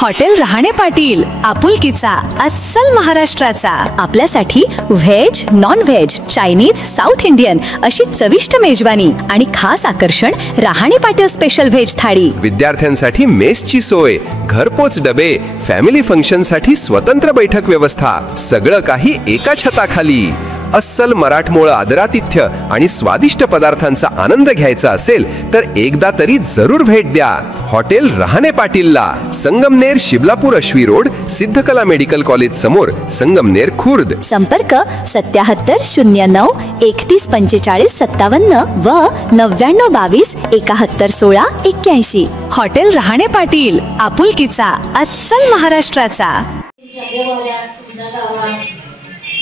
Hotel Rahane Patil, आपुलकीचा अस्सल महाराष्ट्राचा। आपल्यासाठी veg, non veg, Chinese, south Indian अशी चविष्ट मेजवानी आणि खास आकर्षण रहाणे पाटील स्पेशल व्हेज थाळी। विद्यार्थ्यांसाठी मेसची सोय, घरपोच डबे, फॅमिली फंक्शन साठी स्वतंत्र बैठक व्यवस्था, सगळं काही एका छताखाली। अस्सल मराठमोळ आदरातिथ्य आणि स्वादिष्ट पदार्थांचा आनंद घ्यायचा असेल तर एकदा तरी जरूर भेट द्या हॉटेल रहाणे पाटीलला, Sangamner Shiblapur Ashvi road, Siddhakala medical college समोर, संगमनेर खुर्द। संपर्क 7709 3145 57 व 9922 71 16 81। हॉटेल रहाणे पाटील, आपुलकीचा अस्सल महाराष्ट्राचा।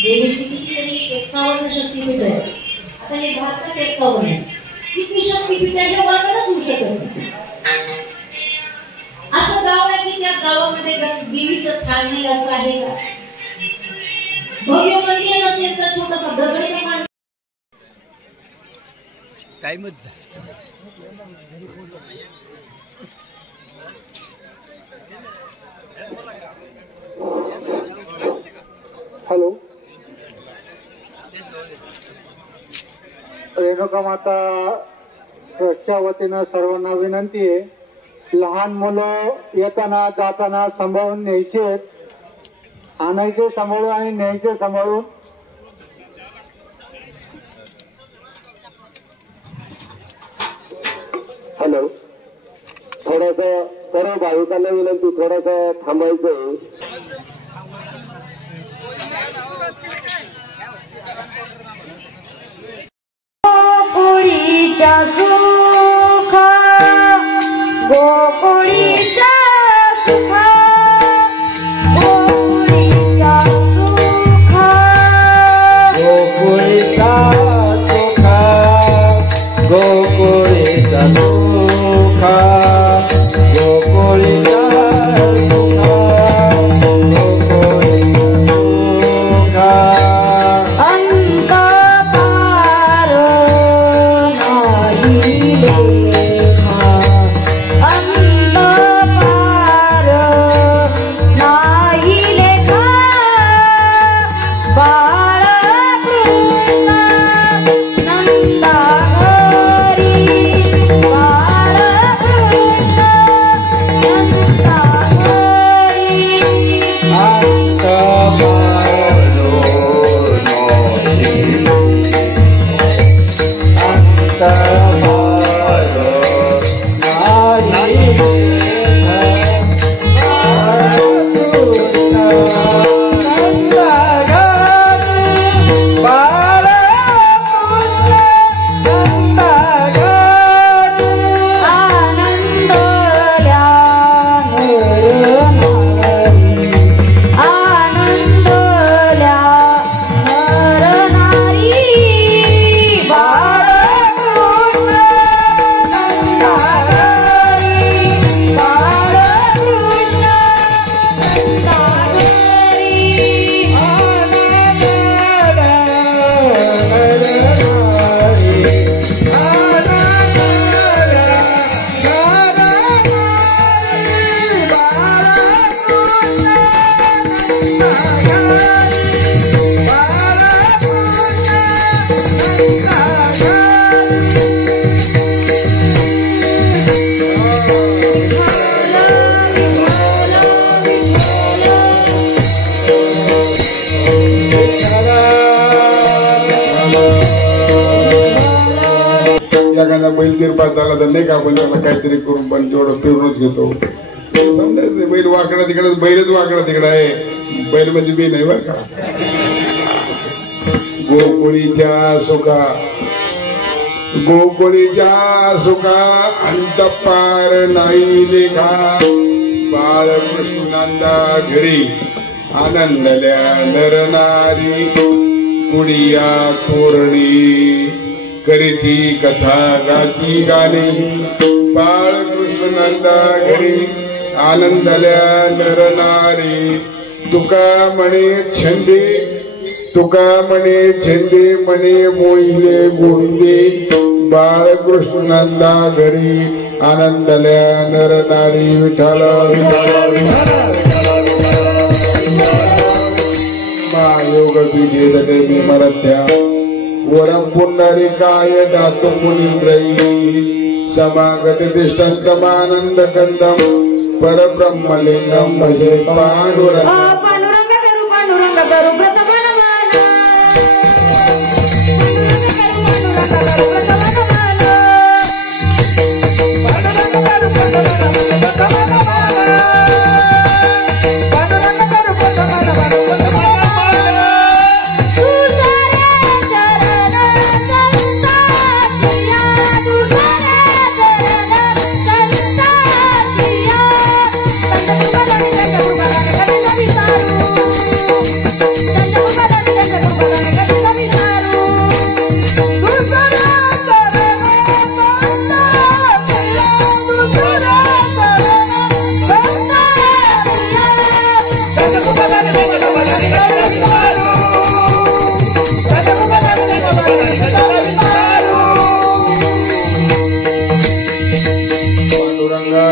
देवीची कितीतरी 51 शक्तीपीठ आहे। आता हे भारतात 51 आहे। किती शक्तीपीठ आहे हे वर्णनच होऊ शकत नाही। असं गाव आहे की त्या गावामध्ये देवीचं ठाण नाही असं आहे का? भव्य मंदिर नसेल तर छोटासा दगड का टाइमच हॅलो, रेणुका माता ट्रस्टच्या वतीनं सर्वांना विनंती आहे, लहान मुलं येताना जाताना सांभाळून न्यायचे, आणायचे सांभाळून आणि न्यायचे सांभाळून। हॅलो, थोडंसं सर्व भाविकांना विनंती, थोडंसं थांबायचं। गोकुळीच्या सुख, गोकुळीच्या सुख, गोकुळीच्या सुख, गोकुळीचा सुख, गोकुळीचा सुख, गोकुळीचा बैल पास झाला तर नाही का आपण त्याला काहीतरी करून पण तेवढं फिरूनच घेतो। समजायचं बैल वाकडा तिकडे, बैलच वाकडा तिकडे आहे, बैल म्हणजे बी नाही बरं का। गोकुळीच्या सुखा, गोकुळीच्या सुखा अंत पार नाही लेखा, बाळकृष्णांदा घरी आनंदल्या नर नारी, गुडिया तोरणी करीती कथा गाती गाणी, बाळकृष्णांदा घरी आनंदल्या नर नारी, तुका म्हणे छंदे, तुका म्हणे छंदे म्हणे मोहिले गोविंदे, बाळकृष्णांदा घरी आनंदल्या नर नारी, विठ्ठल विठ्ठल विठ्ठल। पीठे तटे मी मरत्या वरम पुंडरीकाय दातु मुनींद्रैः समागत तिष्ठन्तमानंद कंदम परब्रह्मलिंगम भजे पांडुरंग पांडुरंग करू व्रत बनवाना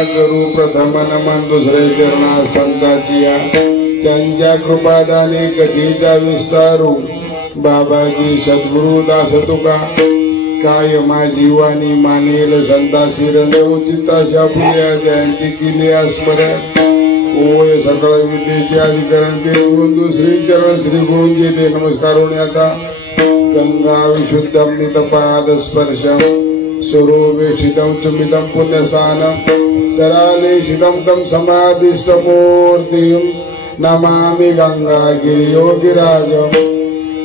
करू प्रथम नमन दुसरे चरणा संताची त्यांच्या कृपादाने कधीचा विस्तारू बाबाजी सद्गुरु दास तुका काय माझी वाणी मानेल संताशी रंगचिता शापुल्या जयंती केली स्मरण ओय सकळ विद्येचे अधिकरण ते बंधू श्री चरण श्री गुरुंचे ते नमस्कार होण्याचा गंगा विशुद्धम नितपाद स्पर्शम स्वरूपेक्षितम चुमितम पुण्यस्थानम सरालेशितम तम समाधिस्तमूर्तिं नमामि गंगा गिरियोगिराजम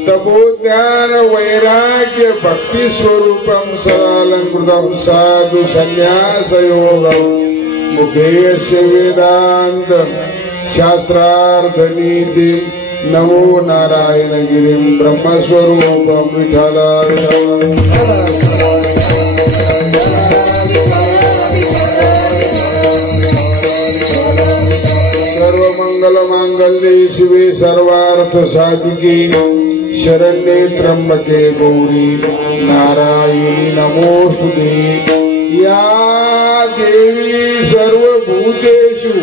तपो ज्ञान वैराग्य भक्ति स्वरूपम सदालंकृतम साधु संन्यास योगम मुखेयस्य वेदांत शास्त्रार्थ नीति नमो नारायण गिरिं ब्रह्मस्वरूपम विठ्ठल सर्वमंगल मांगल्ये शिवे सर्वार्थ साधिके शरण्ये त्र्यंबके गौरी नारायणी नमोस्तुते या देवी सर्वभूतेषु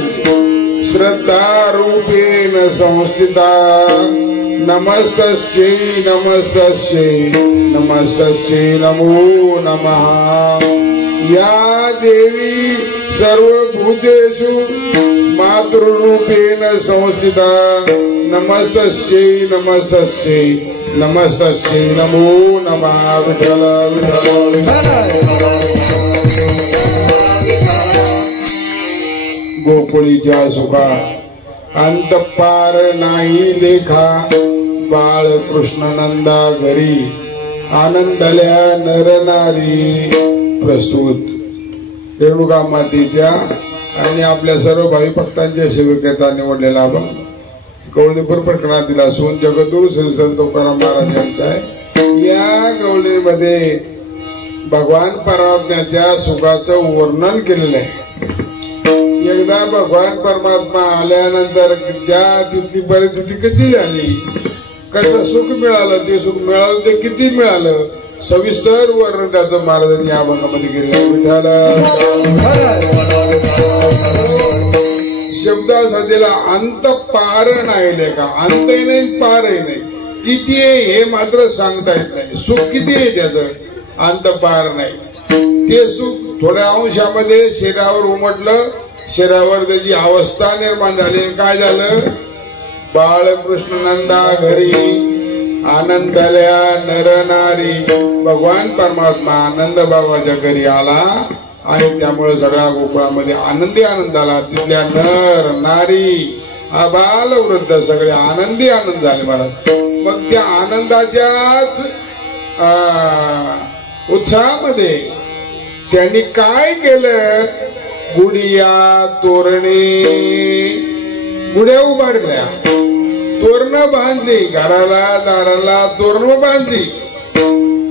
श्रद्धारूपेण संस्थिता नमस्तस्यै नमस्तस्यै नमस्तस्यै नमो नमः या देवी सर्वभूतेषु मातृरूपेण संस्थिता नमस्तस्यै नमस्तस्यै नमस्तस्यै नमो नमः विठ्ठल गोकुळीच्या सुखा अंतपार नाही लेखा बाळ कृष्णनंदा घरी आनंदल्या नरनारी प्रस्तुत रेणुका मातेच्या आणि आपल्या सर्व भावी भक्तांच्या सेवेकरिता निवडलेला अभंग गवळणीपूर प्रकरणातील असून जगद्गुरु श्री संत तुकाराम महाराज यांचा आहे। या गवळणीमध्ये भगवान परमात्म्याच्या सुखाचं वर्णन केलेलं आहे। एकदा भगवान परमात्मा आल्यानंतर ज्या तिथली परिस्थिती कशी झाली, कसं सुख मिळालं, ते सुख मिळालं ते किती मिळालं, सविस्तर वर्णन त्याचं महाराजांनी या अभंगामध्ये केलेलं विठ्ठल शब्दासाठीला अंत पार नाही लेखा, अंतही नाही पारही नाही, किती आहे हे मात्र सांगता येत नाही। सुख किती आहे त्याचं अंत पार नाही। ते सुख थोड्या अंशामध्ये शरीरावर उमटलं, शरीरावर त्याची अवस्था निर्माण झाली। काय झालं, बाळकृष्णनंदा घरी आनंदल्या नरनारी, भगवान परमात्मा आनंद बाबाच्या घरी आला आणि त्यामुळे सगळ्या गोकुळामध्ये आनंदी आनंद आला। तिथल्या नर नारी आबाल वृद्ध सगळे आनंदी आनंद झाले महाराज। मग त्या आनंदाच्याच उत्साहामध्ये त्यांनी काय केलं, गुडिया तोरणे गुड्या उभारल्या, तोरण बांधली, घराला दाराला तोरण बांधली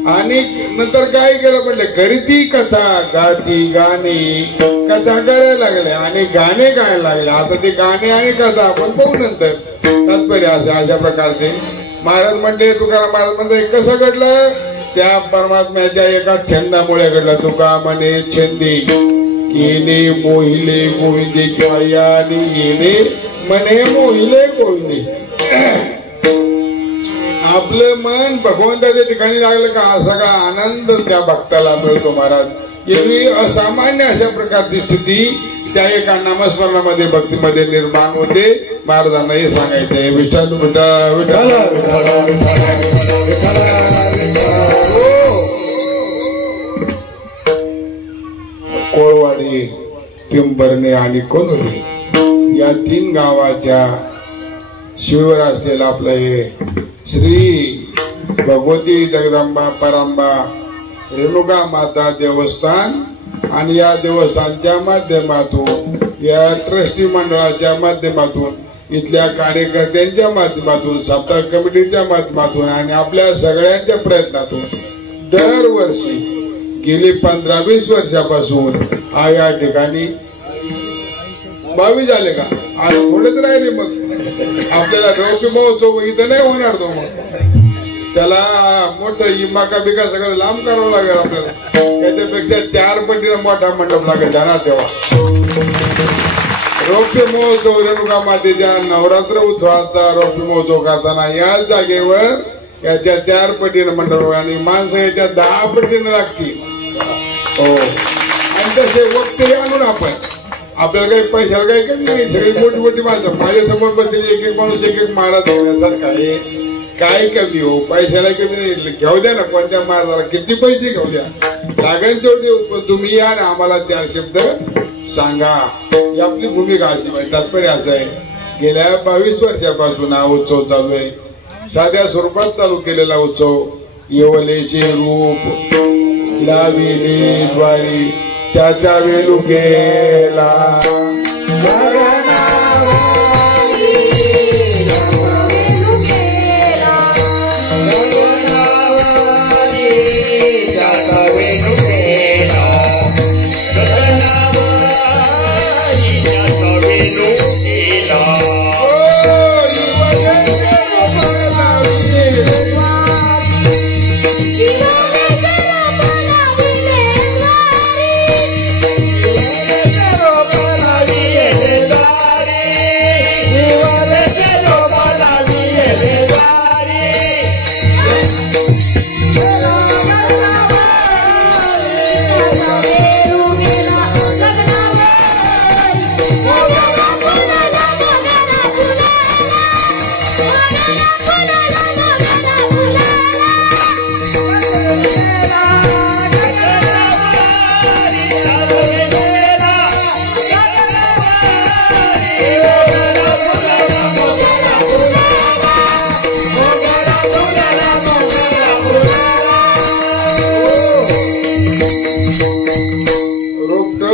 आणि नंतर काय केलं म्हटलं, करीती कथा गाती गाणी, कथा करायला लागले आणि गाणे गायला लागले। आता ते गाणे आणि कथा आपण बघू नंतर। तात्पर्य अशा प्रकारचे महाराज म्हणले, तुकाराम महाराज म्हणते कसं घडलं, त्या परमात्म्याच्या एका छंदामुळे घडलं। तुका म्हणे छंदी येणे मोहिले गोविंदे, किंवा याने येणे म्हणे मोहिले गोविंदे। आपलं मन भगवंताच्या ठिकाणी लागलं का हा सगळा आनंद त्या भक्ताला मिळतो महाराज। एरवी असामान्य अशा प्रकारची स्थिती त्या एका नामस्मरणामध्ये भक्तीमध्ये निर्माण होते। महाराजांना हे सांगायचंय विठ्ठल विठ्ठल कोळवाडी, पिंपरणे आणि कोनोली या 3 गावाच्या शिवर असलेलं आपलं हे श्री भगवती जगदंबा परांबा रेणुका माता देवस्थान आणि या देवस्थानच्या माध्यमातून या ट्रस्टी मंडळाच्या माध्यमातून इथल्या कार्यकर्त्यांच्या माध्यमातून सप्ताह कमिटीच्या माध्यमातून आणि आपल्या सगळ्यांच्या प्रयत्नातून दरवर्षी गेली 15-20 वर्षापासून या ठिकाणी 22 झाले का आज थोडेच राहिले। मग आपल्याला रौप्य महोत्सव इथं नाही होणार तो, मग त्याला मोठं इमाका बिका सगळं लांब करावं लागेल आपल्याला। त्याच्यापेक्षा 4 पटीनं मोठा मंडप लागेल जाणार तेव्हा। रौप्य महोत्सव रेणुका मातेच्या नवरात्र उत्सवाचा रौप्य महोत्सव करताना याच जागेवर याच्या 4 पटीनं मंडप आणि माणसं याच्या 10 पटीनं लागतील। हो, आणि तसे वक्ते आणून आपण आपल्याला काही पैशाला काही कमी नाही, सगळी मोठी मोठी माणसं माझ्या समोर बसलेली एक एक माणूस एक एक महाराज घेण्यासारखा आहे। काय कमी हो, पैशाला कमी नाही, घेऊ द्या ना कोणत्या महाराजाला किती पैसे घेऊ द्या, लागेल तेवढे देऊ, पण तुम्ही या ना आम्हाला 4 शब्द सांगा। ही आपली भूमिका आहे। तात्पर्य असं आहे गेल्या 22 वर्षापासून हा उत्सव चालू आहे। साध्या स्वरूपात चालू केलेला उत्सव येवलेचे रूप लाविले द्वारी त्याच्या वेलू गेला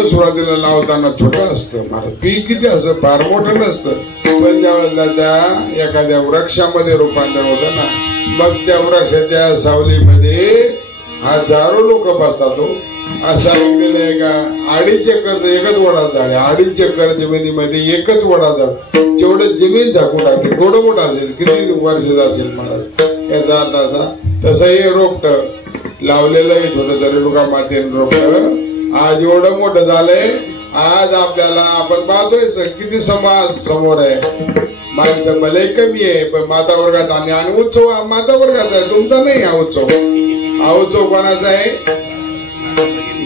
सुरुवातीला लावताना छोटं असतं, मला पीक किती असं फार मोठं नसतं, पण ज्यावेळेला त्या एखाद्या वृक्षामध्ये रूपांतर होतं ना, मग त्या वृक्षाच्या सावलीमध्ये हजारो लोक बसतात। असा ऐकलेलं आहे का 2.5 एकर एकच वडा झाड आहे, 2.5 एकर जमिनीमध्ये एकच वडा झाड, जेवढं जमीन झाकून टाकते थोडं मोठं असेल, किती वर्षाचं असेल महाराज। याचा अर्थ असा तसं हे रोपट लावलेलं आहे छोटं रेणुका मातेनं रोपट आज एवढं मोठं झालंय। आज आपल्याला आपण पाहतोय किती समाज समोर आहे, माणसं भले कमी आहे पण माता वर्गात आणि उत्सव माता वर्गाचा आहे, तुमचा नाही हा उत्सव। हा उत्सव कोणाचा आहे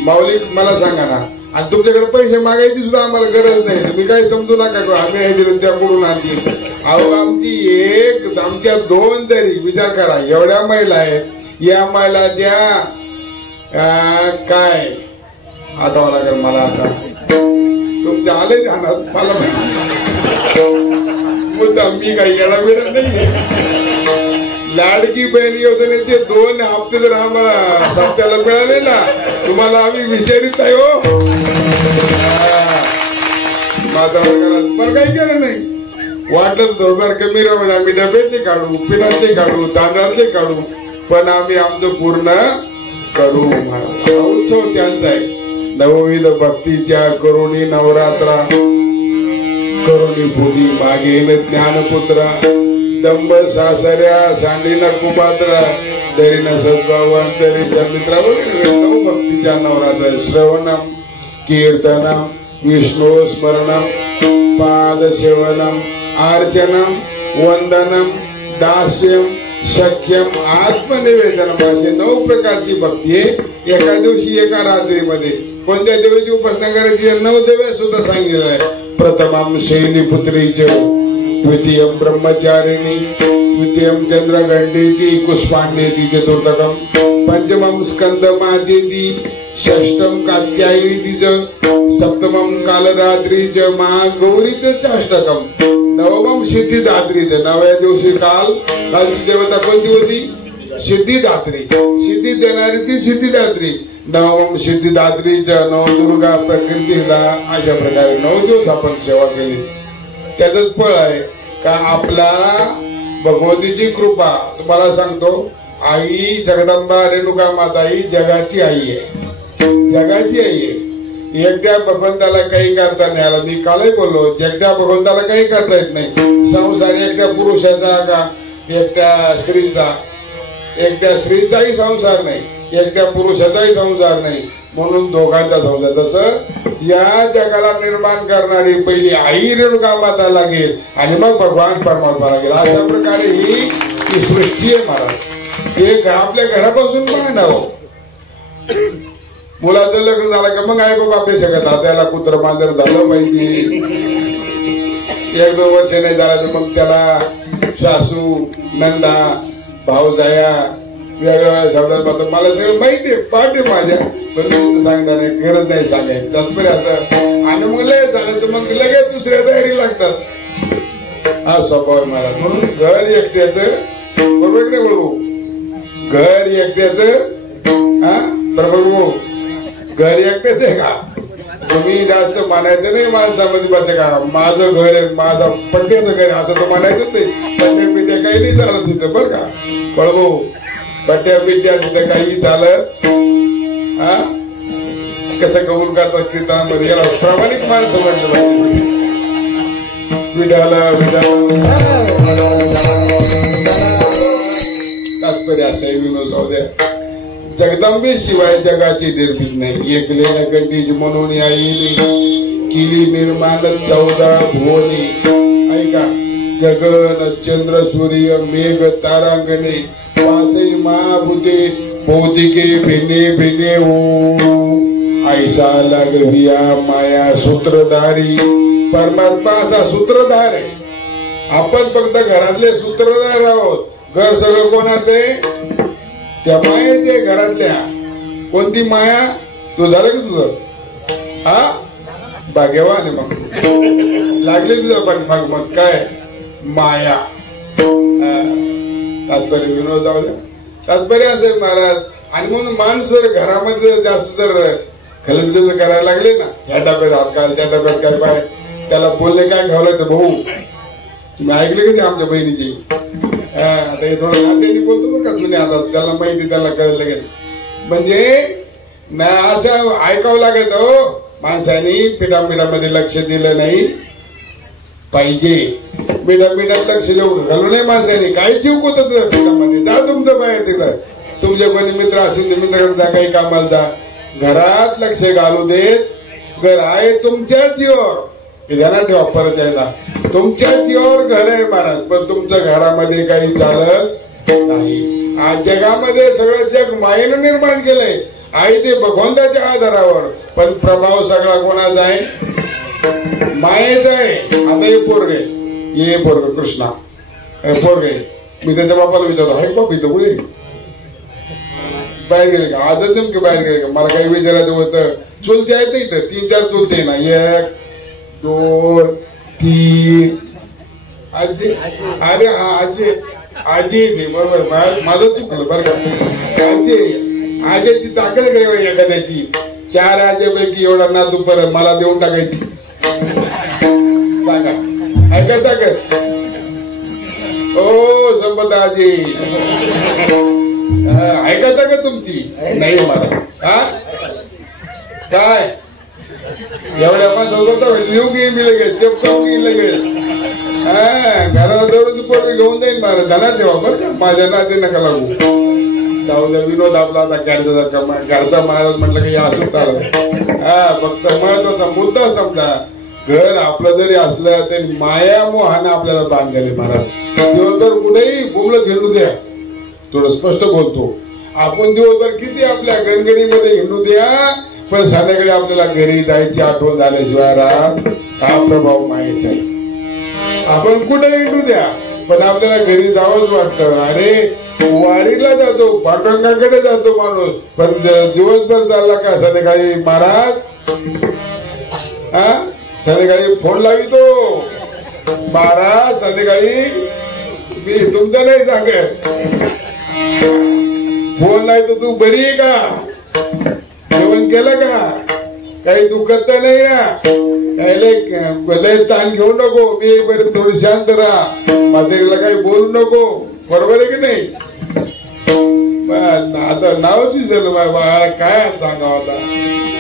माऊली मला सांगा ना, आणि तुमच्याकडे पैसे मागायची सुद्धा आम्हाला गरज नाही, तुम्ही काही समजू नका आम्ही नाही दिलं त्याकडून आणतील। अहो आमच्या 2 तरी विचार करा एवढ्या महिला आहेत, या महिलाच्या काय आठवावं लागेल मला आता, तुमच्या आले ध्यानात मला मुद्दा मी काही येणा बिडा नाहीये। लाडकी बहीण योजनेचे 2 हप्ते जर आम्हाला सप्त्याला मिळाले ना, तुम्हाला आम्ही विचारित आहे हो माझा वर्गाला पण काही केलं नाही, वाटलं थोडंफार कमी राहून आम्ही डब्यातले काढू, पिठातले काढू, तांदळातले काढू, पण आम्ही आमचं पूर्ण करू। महाराज हा उत्सव त्यांचा आहे। नवविध भक्तीच्या करुणी नवरात्रा करुणी फुली मागेन ज्ञानपुत्रा दंब सासऱ्या सांडीना कुपात्रा दरीन सद्भाव अंतरीच्या मित्रा वगैरे नव भक्तीच्या नवरात्र श्रवणम कीर्तनम विष्णू स्मरणम पाद सेवनम अर्चनम वंदनम दास्यम शक्यम आत्मनिवेदन असे 9 प्रकारची भक्ती आहे एका दिवशी एका रात्रीमध्ये. कोणत्या देवाची उपासना करायची 9 देवे सुद्धा सांगितलं आहे. प्रथमम शैलीपुत्रीच, द्वितीयम ब्रह्मचारिणी, द्वितीयम चंद्रगंडेती कुष्पांडेती चतुर्थकम, पंचमम स्कंदमादेती, षष्टम कात्यायनीतीच, सप्तमम कालरात्रीच, महागौरीच अष्टकम, नवमम सिद्धिदात्रीच. 9व्या दिवशी कालची देवता कोणती होती? सिद्धिदात्री. सिद्धी देणारी ती सिद्धिदात्री. नवम सिद्धिदात्रीच, नवदुर्गा प्रकृतीला. अशा प्रकारे 9 दिवस आपण सेवा केली. त्याच फळ आहे का आपल्याला भगवतीची कृपा. तुम्हाला सांगतो, आई जगदंबा रेणुका माता ही जगाची आई आहे. जगाची आई आहे. एकट्या भगवंताला काही करता नाही आला. मी कालही बोललो, एकट्या भगवंताला काही करता येत नाही. संसार एकट्या पुरुषाचा का एकट्या स्त्रीचा, एकट्या स्त्रीचाही संसार नाही, एकट्या पुरुषाचाही संसार नाही. म्हणून दोघांचा संसार. तसं या जगाला निर्माण करणारी पहिली आई रेणुका माता लागेल आणि मग भगवान परमात्मा लागेल. अशा प्रकारे ही सृष्टी आहे महाराज. एक आपल्या घरापासून पाहणार. मुलाचं लग्न झालं का मग आई बाबा आपल्या शकत. त्याला कुत्र मांजर झालं पाहिजे. 1-2 वर्ष नाही झाला तर मग त्याला सासू, नंदा, भाऊजाया वेगवेगळ्या शब्दात. मला सगळं माहिती आहे, पाठ आहे माझ्या, पण मी सांगणार नाही, गरज नाही सांगायची. तात्पर्य असं. आणि मग लय झालं तर मग लगेच दुसऱ्या तयारी लागतात. हा स्वभाव मला. म्हणून घर एकट्याचं बरोबर नाही बोलू. घर एकट्याचं हा बरोबर. घर एकट्याच आहे का? तुम्ही जास्त मानायचं नाही माणसामध्ये. बस का माझं घर आहे, माझं पट्ट्याचं घर आहे असं तर म्हणायचंच नाही. पट्ट्या पिट्ट्या काही नाही चालत तिथं बरं का कळवू. पट्ट्या पिट्ट्या तिथं काही चालत. हा कसं कबूल करतात कीर्तनामध्ये. याला प्रामाणिक माणसं म्हटलं पाहिजे. विडाला तात्पर्य असं आहे. विनोद जाऊ द्या. जगदंबेशिवाय जगाची निर्मिती नाही. एकले न गतीज म्हणून येईल केली निर्माण 14 भुवनी. ऐका, गगन चंद्र सूर्य मेघ तारांगणे 5 महाभूते भौतिके भिने भिने हो. ऐसा लागविया माया सूत्रधारी. परमात्मा असा सूत्रधार आहे. आपण फक्त घरातले सूत्रधार आहोत. घर सगळं कोणाचं आहे? त्या मायेचे घरातल्या. कोणती माया? तू झालं की तुझं? हा भाग्यवान आहे. मग लागली तुझं पण मग काय माया. तात्पर्य विनोद जाऊ द्या. तात्पर्य असं महाराज. आणि म्हणून माणसं घरामध्ये जास्त जर खलबल करायला लागले ना, ह्या डब्यात हात काय, त्या डब्यात काय पाय, त्याला बोलले काय घावलं तर भाऊ तुम्ही ऐकले की आमच्या बहिणीची. आता हे थोडं नात्याने बोलतो बरं का जुन्या. आता त्याला माहिती, त्याला कळलं लगेच. म्हणजे असं ऐकावं लागत हो. माणसाने पिठामिठामध्ये लक्ष दिलं नाही पाहिजे. पिठामिठात लक्ष देऊ घालू नये माणसाने. काही जीव कोतत पिठामध्ये. जा तुमचं बाहेर तिकडं. तुमचे कोणी मित्र असतील तर मित्राकडे जा, काही कामाला जा. घरात लक्ष घालू देत. घर आहे तुमच्या जीवावर. हे ध्यानात ठेवा. परत यायला तुमच्या जीवावर घर आहे महाराज. पण तुमच्या घरामध्ये काही चालत नाही. आज जगामध्ये सगळं जग मायेनं निर्माण केलंय. आई ते भगवंताच्या आधारावर. पण प्रभाव सगळा कोणाचा आहे? मायेचा आहे. आता हे पोरगे, हे पोरग कृष्णा पोरगे. मी त्याच्या बापाला विचारतो, हाय बाप इथं कुठे बाहेर गेले का? आजच नेमके बाहेर गेले का? मला काही विचारायचं होतं. चुलते आहेत ना इथं 3-4 चुलते ना. 1, 2, 3. आजी. अरे हा आजी. आजी ते बरोबर. माझं चुकलं बरं का. आजीची ताकद काय एखाद्याची. 4 आजेपैकी एवढा नातू परत मला देऊन टाकायची. सांगा ऐका ताकद. ओ संपदा आजी ऐकता का तुमची? नाही मला. हा काय एवढ्या पण होता लिहून घेईन मी लगेच. ते करून घेईन लगेच. हा घराला दररोज पोरं घेऊन जाईन मला. जाणार ठेवा बरं का. माझ्या नाते नका लागू. जाऊ द्या. विनोद आपला आता घरचा महाराज म्हटलं की असंच चालू. हा फक्त महत्वाचा मुद्दा समजा. घर आपलं जरी असलं तरी माया मोहानं आपल्याला बांधलेले महाराज. दिवसभर कुठेही बोबलं घेऊन द्या. थोडं स्पष्ट बोलतो. आपण दिवसभर किती आपल्या गणगणीमध्ये हिंडू द्या, पण संध्याकाळी आपल्याला घरी जायची आठवण झाल्याशिवाय राहत हा प्रभाव मायेचा आहे. आपण कुठे हिंडू द्या, पण आपल्याला घरी जावंच वाटतं. अरे वारीला जातो, पांडुरंगाकडे जातो माणूस, पण दिवसभर चालला का संध्याकाळी महाराज संध्याकाळी फोन लावितो. महाराज संध्याकाळी मी तुमचं नाही सांगत, फोन नाही तर तू बरी आहे का, जेवण केलं का, काही दुखत तर नाही ना, लय ताण घेऊ नको, मी बरं थोडी शांत राहा, म्हातारीला काही बोलू नको, बरोबर आहे की नाही. आता नावच विसरलं बाबा, काय सांगा होता,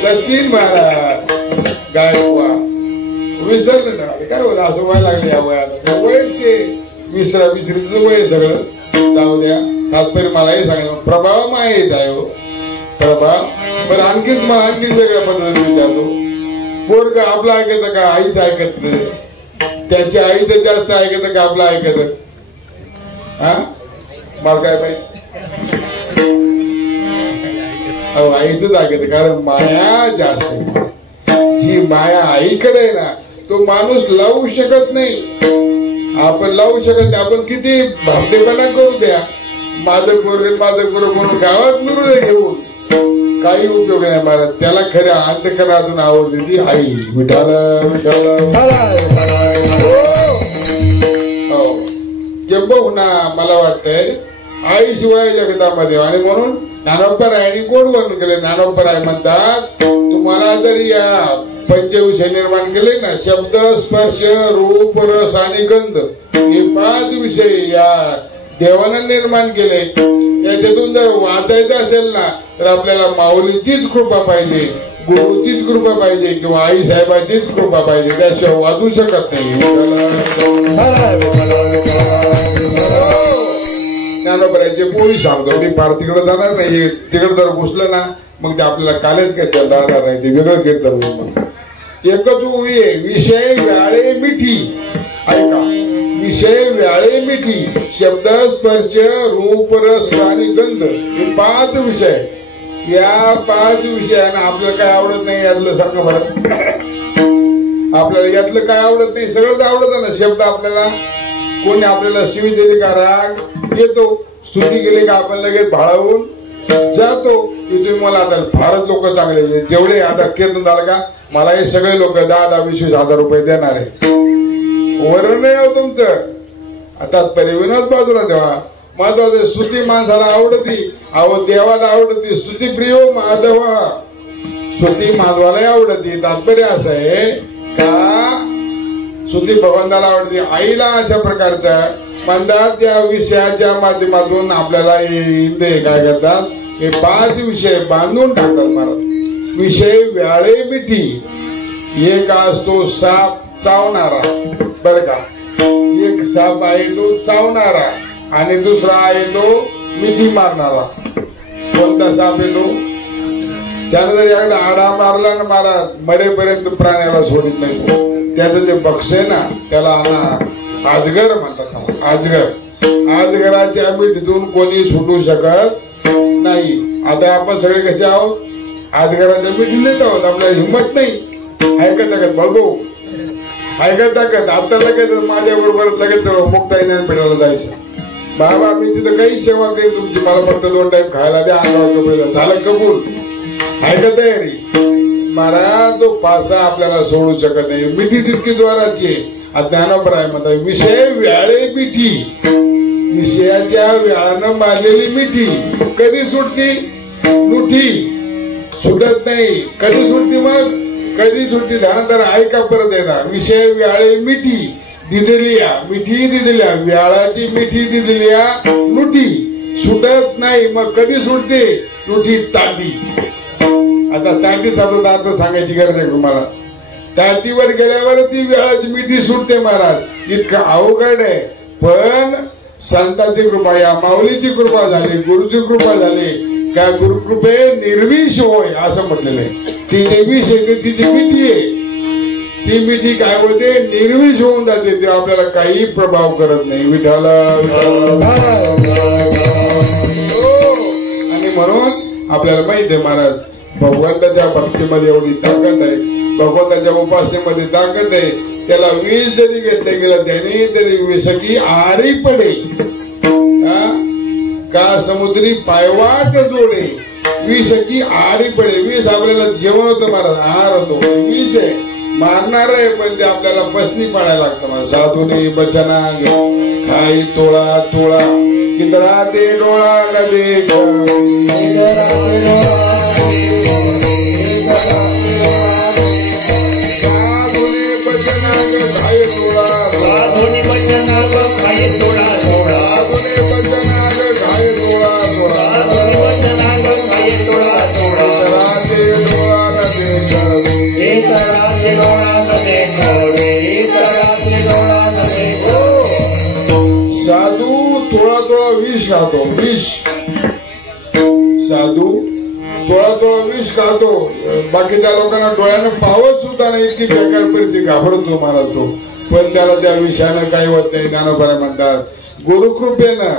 सचिन महाराज गायकवाड, विसरलं ना, काय होतं असं व्हायला लागले या वयात, वय ते विसरीचं वय सगळं, जाऊ द्या. तात्पर्य मला हे सांगितलं, प्रभाव माहित आहे हो, प्रभाव. बरं आणखीन वेगळ्या पद्धतीने विचारतो, पोरग आपलं ऐकत का, आईच ऐकत नाही, त्याच्या आईचं जास्त ऐकत का आपलं ऐकत, हा मला काय पाहिजे, आईच ऐकत, कारण माया जास्त आहे. जी माया आईकडे आहे ना, तो माणूस लावू शकत नाही, आपण लावू शकत नाही. आपण किती भामटेपणा करू द्या, माझं पोरग म्हणून गावात मिळू दे घेऊन, काही उपयोग नाही महाराज. त्याला खऱ्या अंतकरणातून आवडते ती आई. विठाल किंबहुना मला वाटतंय आईशिवाय जगतामध्ये, आणि म्हणून ज्ञानोबरायांनी कोण वर्णन केले, ज्ञानोबराय म्हणतात, तुम्हाला जरी या पंचविषय निर्माण केले ना, शब्द स्पर्श रूप रस आणि गंध, हे 5 विषय या देवानं निर्माण केले. याच्यातून जर वाचायचं असेल ना, तर आपल्याला माऊलीचीच कृपा पाहिजे, गुरुचीच कृपा पाहिजे, किंवा आई साहेबांचीच कृपा पाहिजे, त्याशिवाय वाचू शकत नाही. ज्ञानोबरायचे पोळी सांगतो, मी फार तिकडे जाणार नाही, तिकडे जर घुसलं ना मग ते आपल्याला कालेच कीर्तन राहणार नाही, ते वेगळं कीर्तन होईल. एकच उभी आहे, विषय व्याळे मिठी, ऐका, विषय व्याळे मिठी, शब्द स्पर्श रूप रस आणि गंध, हे 5 विषय. या 5 विषयांना आपल्याला काय आवडत नाही, यातलं सांगा बरं. आपल्याला यातलं काय आवडत नाही, सगळंच आवडत ना. शब्द आपल्याला कोणी आपल्याला शिवी दिली का राग येतो, स्तुती केली का आपण लगेच भाळावून जातो. तुम्ही मला आता फारच लोक चांगले, जेवढे आता कीर्तन झालं का मला हे सगळे लोक 10-20 हजार रुपये देणार आहे, वरण नाही हो तुमचं. आता विनोद बाजूला ठेवा, महत्वाचं स्तुती माणसाला आवडती, देवाला आवडती. स्तुती प्रियो माधव, स्तुती माधवालाही आवडती. तात्पर्य असं आहे का स्तुती भगवंताला आवडते, आईला अशा प्रकारचा म्हणतात. त्या विषयाच्या माध्यमातून आपल्याला इंद्रिय काय करतात, हे 5 विषय बांधून टाकतात महाराज. विषय व्याळे मिठी, एक असतो साप चावणारा, बर का, एक साप आहे तो चावणारा, आणि दुसरा आहे तो मिठी मारणारा. कोणता साप आहे तो, त्यानं जर एकदा आडा मारला ना महाराज, मरेपर्यंत प्राण्याला सोडित नाही. त्याचं जे पक्ष आहे ना, त्याला आजगर म्हणतात. आजगराच्या मिठीतून कोणी सुटू शकत नाही. आता आपण सगळे कसे आहोत, आजगराच्या मिठी देत आहोत, आपल्याला हिंमत नाही. ऐकत बळबो ऐकत आता लगेच माझ्या बरोबर लगेच मुक्ताई ज्ञानपीठाला जायचं. बाबा मी तिथं काही सेवा करेन तुमची, मला फक्त 2 टाइम खायला द्या, अंगावर कपडे झालं कबूल. ऐकत तयारी महाराज. तो पासा आपल्याला सोडू शकत नाही, मिठी तितकी जोराची आहे. ज्ञानोबराय म्हणतात विषय व्याळे मिठी, विषयाच्या व्याळानं मारलेली मिठी कधी सुटती, मुठी सुटत नाही. कधी सुटती, मग कधी सुटती त्यानंतर ऐका परत येणार. विषय व्याळे मिठी दिलेल्या, मिठी दिलेल्या, व्याळाची मिठी दिलेल्या मुठी सुटत नाही. मग कधी सुटते, मुठी ताटी. आता ताटीचा अर्थ सांगायची गरज आहे तुम्हाला. ताटीवर गेल्यावर ती व्याळाची मिठी सुटते महाराज. इतकं अवघड आहे, पण संतांची कृपा, या माऊलीची कृपा झाली, गुरुची कृपा झाली, काय गुरुकृपे निर्विष होय असं म्हटलेलं आहे. ती निर्विष आहे, ती मिठी आहे. ती मिठी काय होते, निर्विष होऊन जाते, ते आपल्याला काही प्रभाव करत नाही. विठाला म्हणून आपल्याला माहिती आहे महाराज भगवंताच्या भक्तीमध्ये एवढी ताकद आहे, भगवंताच्या उपासनेमध्ये ताकद आहे. त्याला विष जरी घेतलं गेलं त्याने तरी विषकी आरी पडे का समुद्री पायवाट जोडे, विषकी आरी पडे. विष आपल्याला जेवण होतं महाराज, आहार होतो, विष आहे मारणार आहे पण ते आपल्याला पसनी पाडायला लागतं महाराज. साधूने बचना खाई तोळा तोळा कितरा ते डोळा नदे साधू थोडा थोडा विष खातो, विष. साधू थोडा थोडा विष खातो, बाकीच्या लोकांना डोळ्यानं पावत सुद्धा नाही इतकी बेकार परिस्थिती घाबरतो मला तो. पण त्याला त्या विषयानं काही होत नाही. ज्ञानोबा म्हणतात गुरुकृपेनं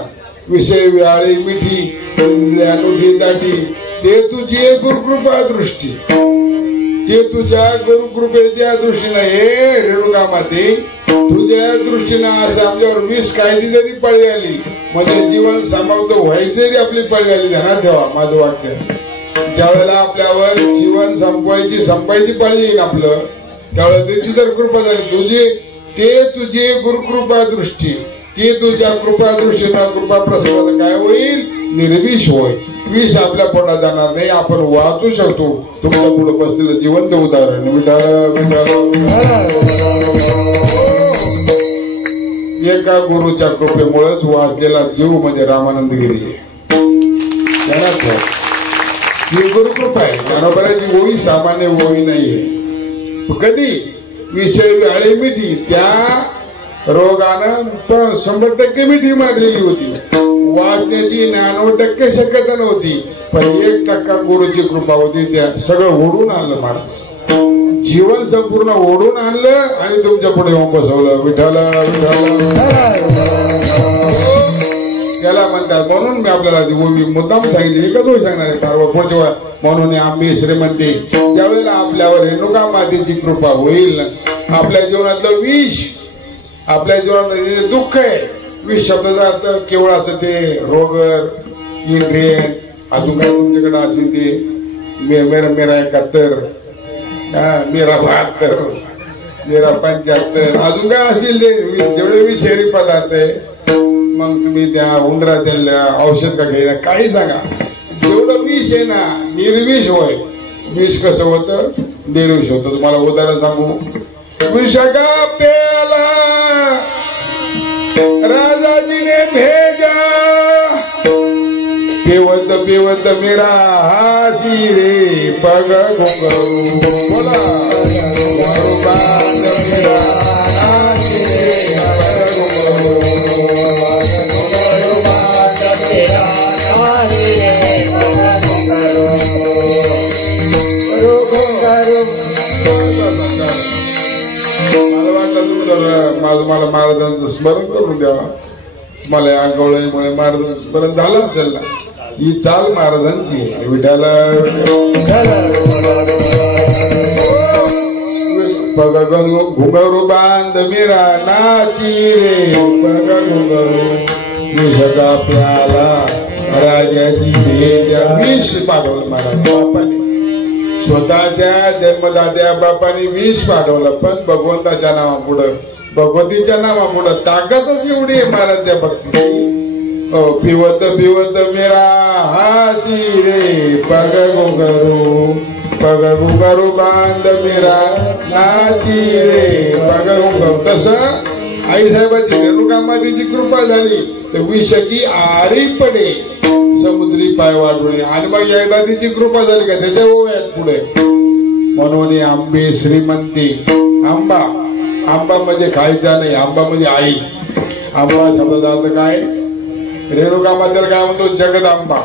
विषय व्याळी मिठी अनुठी दाटी ते तुझी गुरुकृपा दृष्टी, ते तुझ्या गुरुकृपेच्या दृष्टीनं हे रेणुका माते तुझ्या दृष्टीनं असं आमच्यावर विष कायदी जरी पळी आली म्हणजे जीवन समाप्त व्हायची जरी आपली पळी आली, ध्यानात ठेवा माझं वाक्य. ज्या वेळेला आपल्यावर जीवन संपवायची पळी येईल आपलं त्यावेळेला त्याची जर कृपा झाली तुझी ते तुझी गुरुकृपा दृष्टी, ते तुझ्या कृपा दृष्टीनं कृपा प्रसादानं काय होईल निर्विष होय. विष आपल्या पोटात जाणार नाही, आपण वाचू शकतो. तुमच्या पुढे बसलेलं जिवंत उदाहरण एका गुरुच्या कृपेमुळेच वाचलेला जीव म्हणजे रामानंदगिरी. ही गुरुकृपा आहे. ज्ञानोबराची ओवी सामान्य ओवी नाहीये. कधी विषय व्याळे मिठी त्या रोगानं 100% मिठी मारलेली होती, वाचण्याची 99% शक्यता नव्हती, पण 1% गुरुची कृपा होती. त्या सगळं ओढून आणलं महाराज, जीवन संपूर्ण ओढून आणलं आणि तुमच्या पुढे येऊन बसवलं. विठाला त्याला म्हणतात. म्हणून मी आपल्याला मुद्दाम सांगितले, एकच वेळ सांगणार आहे पुढच्या म्हणून आंबे श्रीमंती ज्यावेळेला आपल्यावर रेणुका मातेची कृपा होईल, आपल्या जीवनातलं विष, आपल्या जीवनात दुःख आहे. विष शब्दाचा अर्थ केवळ असं ते रोगर इंड्रियन अजून काय तुमच्याकडे असेल ते मेरा 71 मेरा 72 मेरा 75 अजून काय असेल ते जेवढे विषारी पदार्थ आहे मग तुम्ही त्या उंदराच्या औषध का घ्यायला काही सांगा. जेवढं विष आहे ना निर्विष होय. विष कसं होतं निर्विष होतं. तुम्हाला उदाहरण सांगू. विष का प्याला राजाजीने भेजा पेवत पेवत मेरा हासी रे पग घुंगरू बोला मेरा हासी रे पग मला महाराजांचं स्मरण करून द्यावा. मला या गवळीमुळे महाराजांचं स्मरण झालं असेल ना. ही चाल महाराजांची विठाला घुंगरू बांध मीरा नाची रे पग घुंगरू विषका प्याला राजाची भेजा. विष पाठवलं महाराज बापाने, स्वतःच्या जन्मदात्या बापाने विष पाठवलं. पण भगवंताच्या नावापुढं भगवतीच्या नावापुढं ताकदच एवढी आहे महाराजच्या भक्तीची. पिवत पिवत मेरा हासी रे पग घुंगरू बांध मेरा नाची रे पग घुंगरू. तसं आईसाहेबांची रेणुका मातेची कृपा झाली तर विषकी आरी पडे समुद्री पाय वाढवणे. आणि मग एकदा तिची कृपा झाली का त्याच्या ओव्यात पुढे. म्हणून आंबे श्रीमंती. आंबा आंबा म्हणजे खायचा नाही, आंबा म्हणजे आई. आंबा शब्दाचा अर्थ काय? रेणुका मातेला काय म्हणतो? जगदंबा.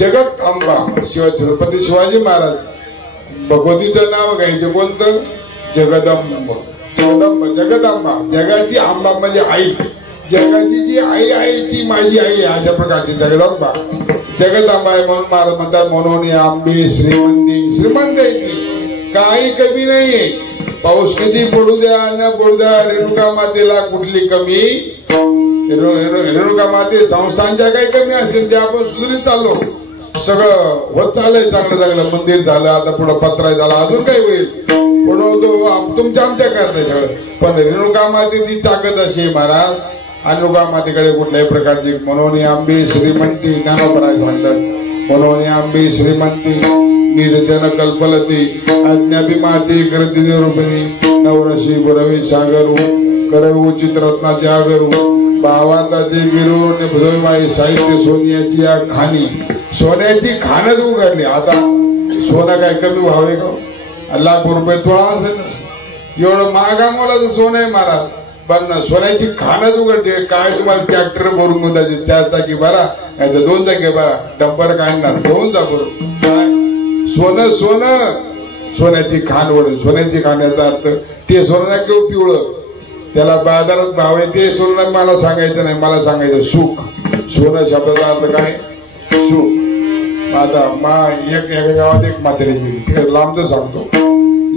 जगत आंबा. छत्रपती शिवाजी महाराज भगवतीचं नाव घ्यायचं कोणतं? जगदंब. जगदंब जगदंबा. जगाची आंबा म्हणजे आई. जगाची जी आई आहे ती माझी आई आहे, अशा प्रकारची जगदंबा. जगदंबा आहे म्हणून महाराज म्हणतात म्हणून आंबे श्रीमंती. श्रीमंत आहे ती, काही कमी नाहीये. पाऊस किती पडू द्या न पडू द्या, रेणुका मातेला कुठली कमी. रेणुका माते संस्थांच्या काही कमी असेल ते आपण सुधारित चाललो. सगळं होत चाललंय चांगलं चांगलं. मंदिर झालं, आता पुढं पत्राय झालं, अजून काही होईल पुढं तुमच्या आमच्या करताय सगळं. पण रेणुका मातेची ताकद अशी आहे महाराज, रेणुका मातेकडे कुठल्याही प्रकारची. म्हणून आंबे श्रीमंती ज्ञानोपराय सांगतात. म्हणून आंबे श्रीमंती निर्जन कल्पलती अज्ञापी माते करती निरूपिणी नवरशी गुरवे सागरू करवू चित्ररत्नाचे आगरू भावाताचे गिरू माई साहित्य सोन्याची या खाणी. सोन्याची खाणच उघडली. आता सोनं काय कमी व्हावे का? ₹1,00,000 तोळा असेल. एवढं महागा मोलाचं सोनं आहे महाराज, पण सोन्याची खाणच उघडते. काय तुम्हाला ट्रॅक्टर भरून मुदाचे 4 चाकी भरा, नाही तर 2 चाकी भरा, डंपर काढणार 2 जा भरून. काय सोनं सोनं सोन्याची खाण वडून. सोन्याची खाण्याचा अर्थ ते सोनं किंवा पिवळं, त्याला बाजारात भाव आहे ते सोनं मला सांगायचं नाही, मला सांगायचं सुख. सोनं शब्दाचा अर्थ काय? सुख. आता एका गावात एक म्हातारी गेली, तिकडे लांबच सांगतो,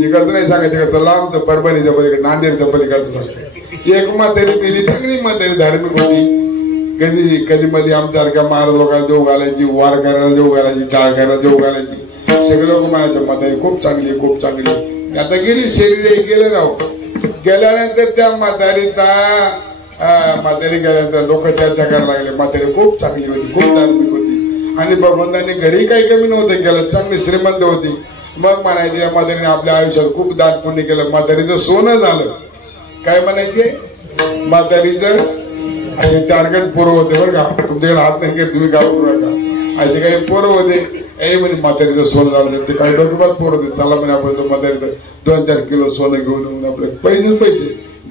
इकडचं नाही सांगायचं, इकडचं लांबचं परभणीच्या पलीकडे नांदेडच्या पलीकडचं सांगतो. एक म्हातारी गेली, चांगली म्हातारी, धार्मिक होती. कधी मध्ये आमच्यासारख्या महाराज लोकांना जेव घालायची, वार करायला जेव घालायची, टाळ करायला जेव घालायची. सगळे लोक म्हणायचे म्हातारी खूप चांगली खूप चांगली. आता गेली, शरीर गेले राव. गेल्यानंतर त्या म्हातारी गेल्यानंतर लोक चर्चा करायला लागले, म्हातारी खूप चांगली होती, खूप धार्मिक होती, आणि भगवंतांनी घरी काही कमी नव्हतं केलं, चांगली श्रीमंत होती. मग म्हणायचे या म्हातारीने आपल्या आयुष्यात खूप दान पुण्य केलं, म्हातारीचं सोनं झालं. काय म्हणायचे? म्हातारीचं असे टार्गेट पोरं होते बरं का, तुमच्याकडे हात नाही केलं तुम्ही गाव करू नका, असे काही पोरं होते. म्हणे म्हातारीचं सोनं झालं. ते काही डोक्यात पोरं होते, चला म्हणे आपण म्हातारीचं 2-4 किलो सोनं घेऊन येऊन आपले पैसे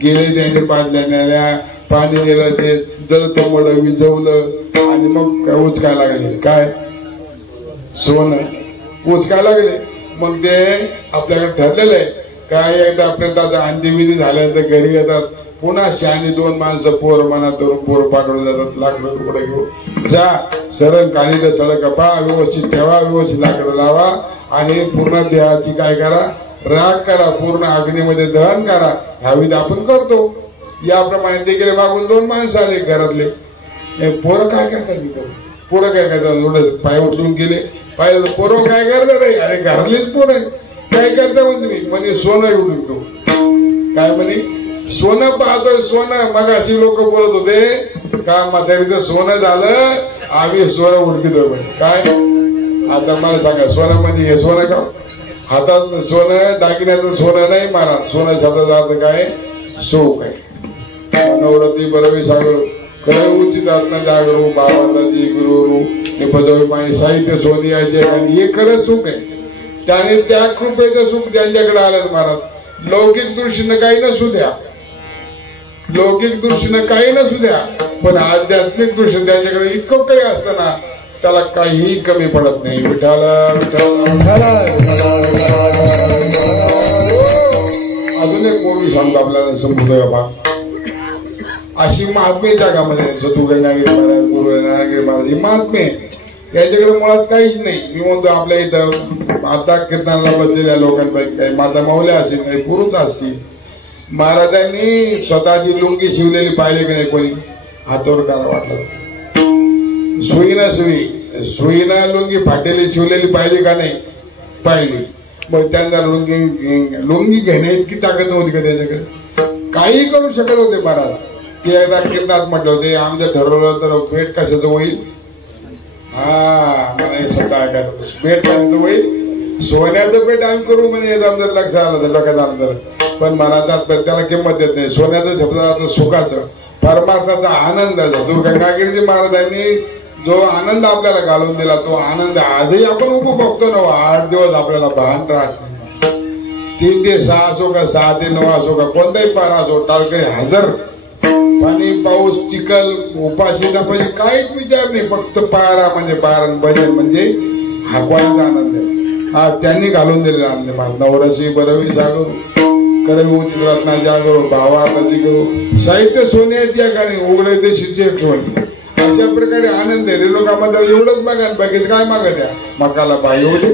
गेले. त्याने बांधल्या पाणी नेलं, ते जळतं मड विजवलं, आणि मग काय उचकाय लागले. काय सोनं उचकाय लागले. मग ते आपल्याकडे ठरलेलं आहे काय, एकदा आपल्या अंत्यविधी झाल्यानंतर घरी येतात, पुन्हा शहाणी 2 माणसं पोर मनात धरून पोर पाठवले जातात. लाकडं घेऊन जा, सरळ काढीला सडक पा, व्यवस्थित ठेवा, व्यवस्थित लाकडं लावा, आणि पूर्ण देहाची काय करा, राग करा, पूर्ण अग्नीमध्ये दहन करा. ह्या विधी आपण करतो. याप्रमाणे ते गेले. मागून 2 माणसं आले घरातले. पोरं काय करतात तिथं? पोरं काय करतात? पाय उठून गेले. पाहिलं पोरं काय करतात? अरे घरातलेच पोरं आहे. काय करता मग तुम्ही? म्हणजे सोनं उडवतो. काय म्हणे? सोनं पाहतोय सोनं. मग अशी लोक बोलत होते का म्हातारीचं सोनं झालं, आम्ही सोनं उडकितोय म्हणे. काय आता मला सांगा, सोनं म्हणजे हे सोनं का? हातात सोनं, दागिन्याचं सोनं नाही महाराज. सोनं शब्दाचा अर्थ काय? सुख आहे. नवरती बरोबर सागर खरं उचित आत्मा जागरू बाबाची गुरु निपदोय माई साहित्य सोनियाचे, आणि हे खरं सुख आहे. त्याने त्या कृपेचं सुख त्यांच्याकडे आलं महाराज. लौकिक दृष्टीनं काही नसू द्या, लौकिक दृष्टीनं काही नसू द्या, पण आध्यात्मिक दृष्टीने त्यांच्याकडे इतकं काही असताना त्याला काहीही कमी पडत नाही. विठाला अजून एक कोणी सांगतो आपल्याला समजूया बा. अशी महात्मे जगामध्ये सतू गंगागिरी महाराज, गुरु नारायणगिरी महाराज, ही महात्मे याच्याकडे मुळात काहीच नाही. मी म्हणतो आपल्या इथं आता कीर्तनाला बसलेल्या लोकांपैकी काही माता माऊल्या असतील, काही पुरुष असतील. महाराजांनी स्वतःची लुंगी शिवलेली पाहिली की नाही कोणी? हातावर करा वाटलं. सुईना लुंगी फाटलेली शिवलेली पाहिली का नाही? पाहिली. मग त्यांना लुंगी घेणे इतकी ताकद नव्हती का त्याच्याकडे? काही करू शकत होते महाराज. ते एकदा कीर्तनात म्हटलं होते, आमचं ठरवलं तर भेट कशाचं होईल? मला हे शब्द ऐकायचं, भेट कशाचं होईल? सोन्याचं भेट आम्ही करू म्हणजे जर लक्षात आलं तर डोक्यात आलं तर. पण महाराजात त्याला किंमत देत नाही. सोन्याचं शब्द सुखाचं, परमार्थाचा आनंद. गंगागिरीजी महाराजांनी जो आनंद आपल्याला घालून दिला, तो आनंद आजही आपण उपभोगतो ना. 8 दिवस आपल्याला भान राहत नाही. 3 ते 6 असो का 6 ते 9 असो का कोणताही पारा असो, टाळकरी हजर. पाणी पाऊस चिखल उपाशी दापाशी काहीच विचार नाही. फक्त पारा म्हणजे पारण, भजन म्हणजे हाकवायचा आनंद आहे. हा त्यांनी घालून दिलेला आनंद. नवरसी बरवी सागर करवी उचित रत्नाच्या करू भावार्थाची करू साहित्य सोन्याची आणि उघडे ते शिचे सोने अशा प्रकारे आनंद आहे. रेणुकामध्ये एवढंच मागा बाकीचं काय मागत द्या. मकाला पाय येऊ दे,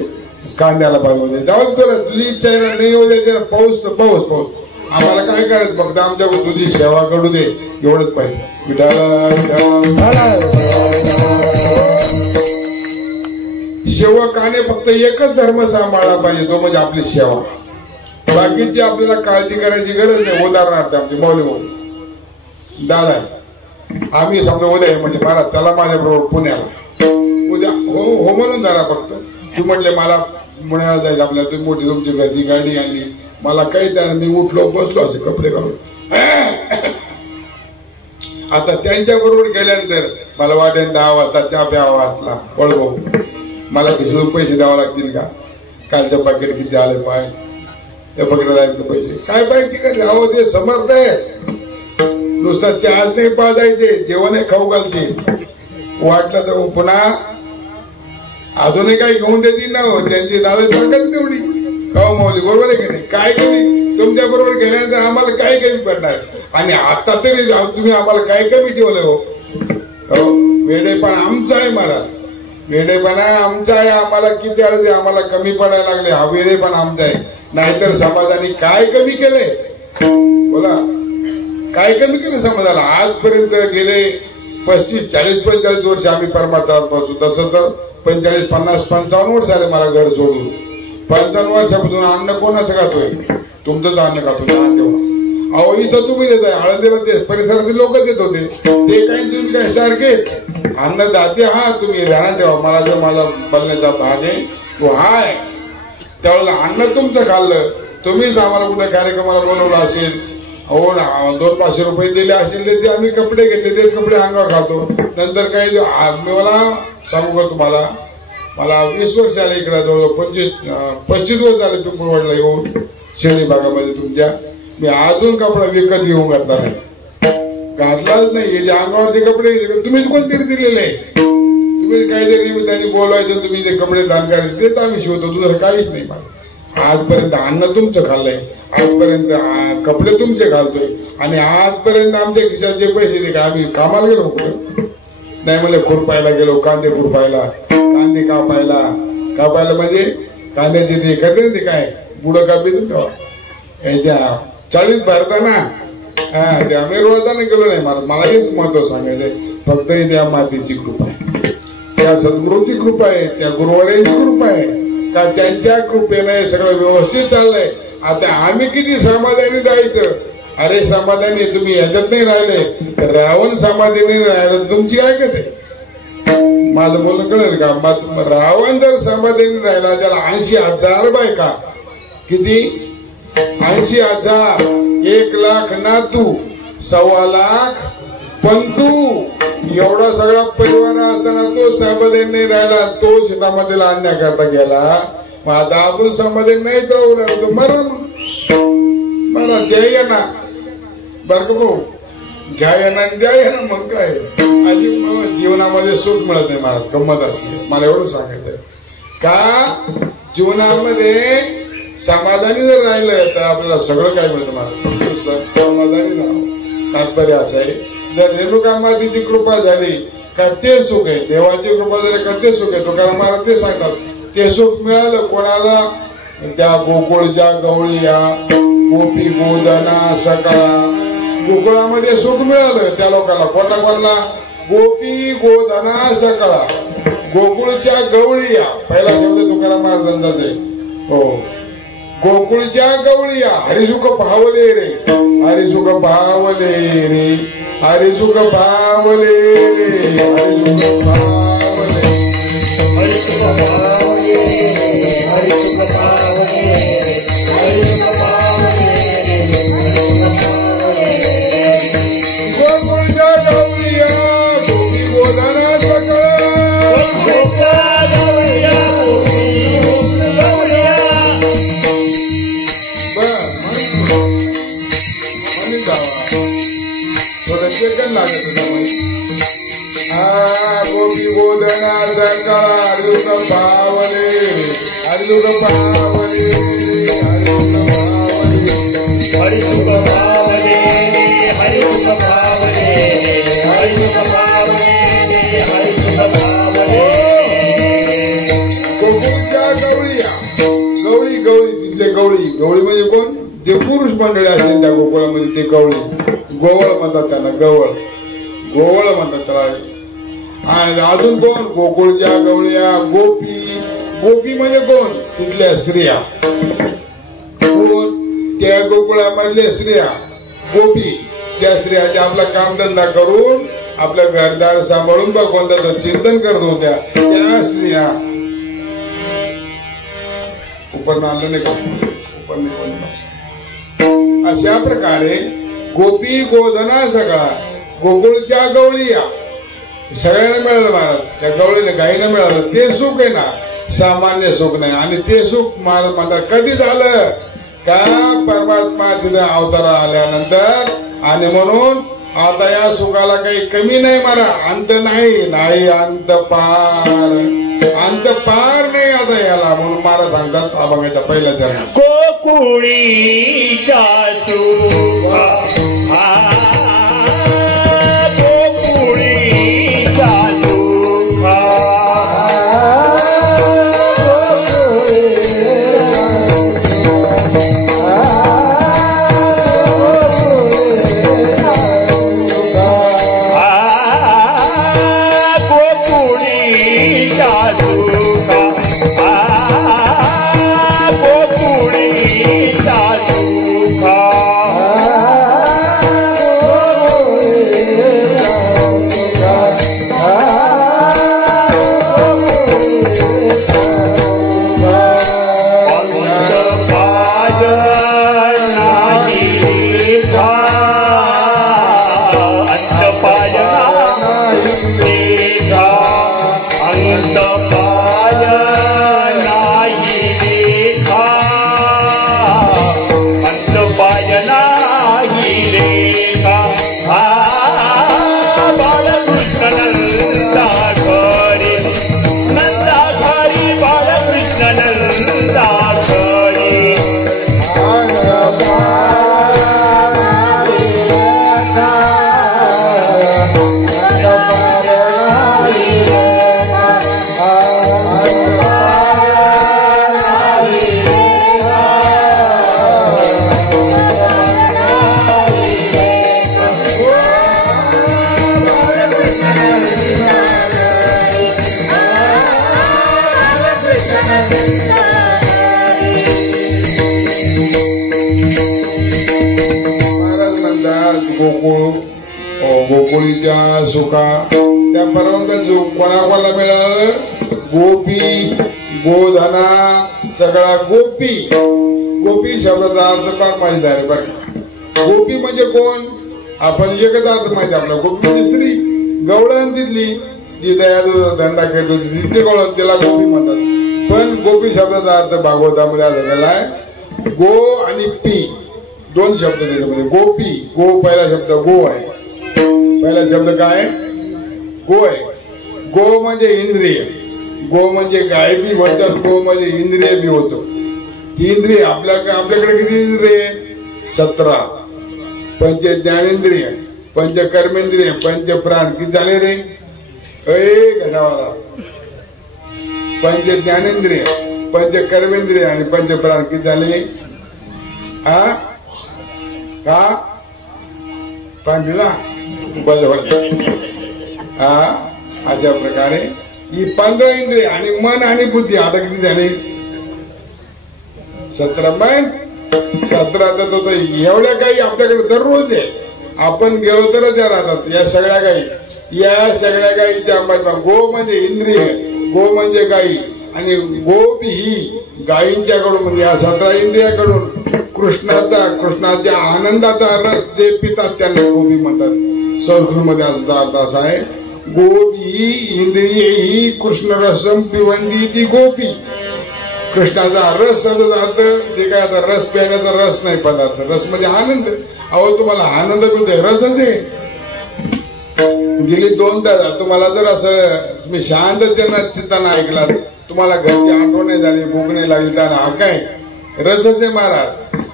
कांद्याला पाय येऊ दे, जाऊ तुला तुझी इच्छा नाही येऊ दे. पाऊस तर पाऊस पाऊस आम्हाला काय करायचं फक्त आमच्याकडून तुझी सेवा करू दे एवढंच पाहिजे. सेवकाने फक्त एकच धर्म सांभाळला पाहिजे तो म्हणजे आपली सेवा. बाकीची आपल्याला काळजी करायची गरज नाही. उदाहरणार्थ आमची मौली भाऊ दादा आम्ही समजा उद्या म्हणजे महाराज त्याला माझ्याबरोबर पुण्याला उद्या हो हो म्हणून जरा फक्त तू म्हटले मला पुण्याला जायचं आपल्याला तुम्ही मोठी तुमची घरची गाडी आणली मला काही त्याला मी उठलो बसलो असे कपडे घालून. आता त्यांच्या बरोबर गेल्यानंतर मला वाटेल 10 वाजता चहा प्यावा वाटला वळभाऊ मला खिसून पैसे द्यावे लागतील का. कालचं पाकिट किती आले पाय त्या पकडे जायचं पैसे काय पाहिजे का अहो ते समर्थ आहे. नुसता चहाच नाही पाजायचे जेवण खाऊ घालते वाटलं तर पुन्हा अजूनही काही घेऊन देतील ना हो. त्यांची दादा ताकद तेवढी खाऊ मावली बरोबर आहे की नाही. काय कमी तुमच्या बरोबर गेल्यानंतर आम्हाला काय कमी पडणार. आणि आता तरी तुम्ही आम्हाला काय कमी ठेवलं हो. वेडेपणा आमचा आहे महाराज. वेडेपणा आमचा आहे. आम्हाला किती अडचणी आम्हाला कमी पडायला लागले. हा वेडेपणा आमचा आहे. नाहीतर समाजाने काय कमी केले बोला काय कमी केलं समाजाला. आजपर्यंत गेले 35 40 45 वर्ष आम्ही परमार्थात बसू. तसं तर 45 50 55 वर्ष आले मला घर सोडून. 55 वर्षापासून अन्न कोणाचं खातोय तुमचं अन्न खातो. अहो इथं तुम्ही देताय आळंदीला ते परिसरातील लोक देत होते ते काही तुम्ही काय सारखे अन्न दाते. हा तुम्ही ध्यानात ठेवा मला जो माझा बोलण्याचा भाग आहे तो हा आहे. त्यावेळेला अन्न तुमचं खाल्लं तुम्हीच आम्हाला कुठल्या कार्यक्रमाला बोलवलं असेल हो ना 200-500 रुपये दिले असेल ते आम्ही कपडे घेतले तेच कपडे अंगावर घालतो. नंतर काही मला सांगू का तुम्हाला मला 20 वर्ष आले इकडे जवळ 25 वर्ष झाले पिंपळवाडला येऊन शेळी भागामध्ये तुमच्या. मी अजून कपडा विकत घेऊन घातला नाही घातलाच नाही. हे जे अंगावरचे कपडे तुम्हीच कोणतरी दिलेले तुम्ही काहीतरी त्यांनी बोलवायचं तुम्ही जे कपडे दान करायचे तेच आम्ही शिवतो. तुझं काहीच नाही मला. आजपर्यंत अन्न तुमचं खाल्लंय आजपर्यंत कपडे तुमचे घालतोय आणि आजपर्यंत आमच्या खिशात जे पैसे दे का आम्ही कामाला गेलो नाही मला खुरपायला गेलो कांदे खुरपायला कांदे कापायला म्हणजे कांद्याचे ते करते ते काय बुडं कापी त्या 40 भरताना ते आम्ही रोजदाना गेलो नाही. मला हेच महत्व सांगायचंय फक्त त्या मातेची कृपा आहे त्या सद्गुरूची कृपा आहे त्या गुरुवाऱ्यांची कृपा आहे का त्यांच्या कृपेने सगळं व्यवस्थित चाललंय. आता आम्ही किती समाधानी राहायचं. अरे समाधानी तुम्ही ह्याच्यात नाही राहिले रावण समाधानी राहिलं तुमची काय कथे माझं बोलणं कळेल का. रावण जर समाधानी राहिला त्याला 80,000 बायका किती 80,000 1,00,000 नातू 1,25,00,000 पंतू एवढा सगळा परिवार असताना तो समाधानी नाही राहिला. तो शेतामध्ये आणण्याकरता गेला. मग आता आपण समाधानी नाहीच राहू लागतो मला द्याय ना बरं का भाऊ घ्याय ना द्याय ना. मग काय अजिब जीवनामध्ये सुख मिळत नाही मला गंमत असते. मला एवढं सांगायचंय का जीवनामध्ये समाधानी जर राहिलं तर आपल्याला सगळं काय मिळतं. मला समाधानी राहावं. तात्पर्य असं आहे जर रेणुका मातेची कृपा झाली का ते सुख आहे. देवाची कृपा झाली का ते सुख आहे. तुकाराम महाराज ते सांगतात ते सुख मिळालं कोणाला त्या गोकुळच्या गवळीया गोपी गोदना सकाळा गोकुळामध्ये सुख मिळालं त्या लोकांना कोणाला गोपी गोदना सकाळा गोकुळच्या गवळीया पहिला शब्द तुकाराम महाराजांचाच आहे. हो गोकुळच्या गवळीया हरिसुख पावले रे हरिसुख पावले रे हरिसुख पावले रे हरिसुख पावले हरिसुख पावले हरिसुख पावले हरिसुख पावले गोकुळच्या गवळीया गोपी गोदना सकाळा गोकुळच्या गवळीया गोपी गवळीया गोपी गोदना सकाळा हरिसुख पावले हरिसुख पावले हरिसुख पावले गवळी गवळी तिथले गवळी गवळी म्हणजे कोण? जे पुरुष मंडळी असतील त्या गोकुळामध्ये ते गवळी, गोवळ म्हणतात त्यांना, गवळ गोवळ म्हणतात त्याला. आणि अजून कोण? गोकुळच्या गवळ्या, गोपी. गोपी म्हणजे कोण? तिथल्या स्त्रिया. कोण? त्या गोकुळामधल्या स्त्रिया गोपी. त्या स्त्रिया ज्या आपला कामधंदा करून आपलं घरदार सांभाळून भगवंताचं चिंतन करत होत्या त्या स्त्रिया. अशा प्रकारे गोपी गोधना सगळा गोकुळच्या गवळीया सगळ्यांना मिळालं महाराज. त्या गवळीने गायीनं मिळालं. ते सुख आहे ना, सामान्य सुख नाही. आणि ते सुख महाराज म्हणतात कधी झालं का? परमात्मा तिथे अवतार आल्यानंतर. आणि म्हणून आता या सुखाला काही कमी नाही मारा, अंत नाही, नाही अंत पार, अंत पार नाही आता याला. म्हणून महाराज सांगतात अभंगाचा पहिला चरण, गोकुळीच्या सुखा गोकुळीच्या सुखा गोकुळीच्या सुखा त्या परवानचा कोणाकोणाला मिळालं? गोपी गोधना सगळा गोपी. गोपी शब्दाचा अर्थ फार माहिती आहे बरं. गोपी म्हणजे कोण? आपण एकच अर्थ माहिती आपला. गोपी म्हणजे स्त्री, गवळण तिथली जी दया धंदा करत होती तिथे गवळण, तिला गोपी म्हणतात. पण गोपी शब्दाचा अर्थ भागवतामध्ये झालेला आहे. गो आणि पी दोन शब्द त्याच्यामध्ये. गोपी, गो पहिला शब्द गो आहे. पहिला शब्द काय? गो आहे. गो म्हणजे इंद्रिय. गो म्हणजे गाय बी म्हणतात, गो म्हणजे इंद्रिय बी होतो. ती इंद्रिय आपल्याकडे किती इंद्रिय? 17. पंच ज्ञानेंद्रिय, पंच कर्मेंद्रिय, पंच प्राण. किती झाले रे? घटावाला. पंच ज्ञानेंद्रिय, पंच कर्मेंद्रिय आणि पंच प्राण किती झाले? का पांढरीला अशा प्रकारे ही 15 इंद्रिय आणि मन आणि बुद्धी आता किती झाले? 17. मन 17. तर एवढ्या काही आपल्याकडे दररोज आहे. आपण गेलो तरच या राहतात या सगळ्या गायी. या सगळ्या गायीच्या गो म्हणजे इंद्रिय, गो म्हणजे गायी. आणि गोपी ही गायींच्याकडून म्हणजे या 17 इंद्रियाकडून कृष्णाच्या आनंदाचा रस जे पितात त्यांना गोपी म्हणतात. संस्कृतमध्ये अर्थ असा आहे, गोपी इंद्रिय ही कृष्ण रसम पिवंदी ती गोपी. कृष्णाचा रस शब्दाचा अर्थ जे काय आता रस प्यायण्याचा रस नाही पदार्थ. रस म्हणजे आनंद. अहो तुम्हाला आनंद मिळतोय रसच आहे. गेली 2 तास तुम्हाला जर असं तुम्ही शांत चित्तानं ऐकलात, तुम्हाला घरची आठवण झाली, भूक नाही लागली, त्यांना हा काय रसच आहे महाराज.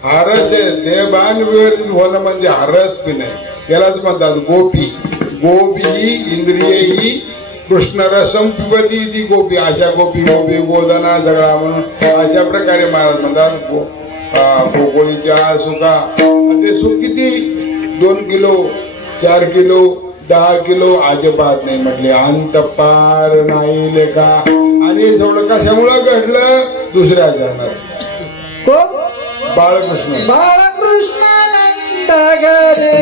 हरस आहे देहभान विवर्जित होणं म्हणजे हरस बी नाही, त्यालाच म्हणतात गोपी. गोपी इंद्रिय ही कृष्ण रसम पिबती ती गोपी. अशा गोपी गोपी गोदना सगळा म्हणून अशा प्रकारे महाराज म्हणतात गोकुळीच्या सुखा. ते सुख किती 2 किलो 4 किलो 10 किलो अजिबात नाही म्हटले, अंत पार नाही लेखा. आणि थोडं कशामुळं घडलं दुसऱ्या चरणात बाळकृष्ण बाळकृष्णानंद घरी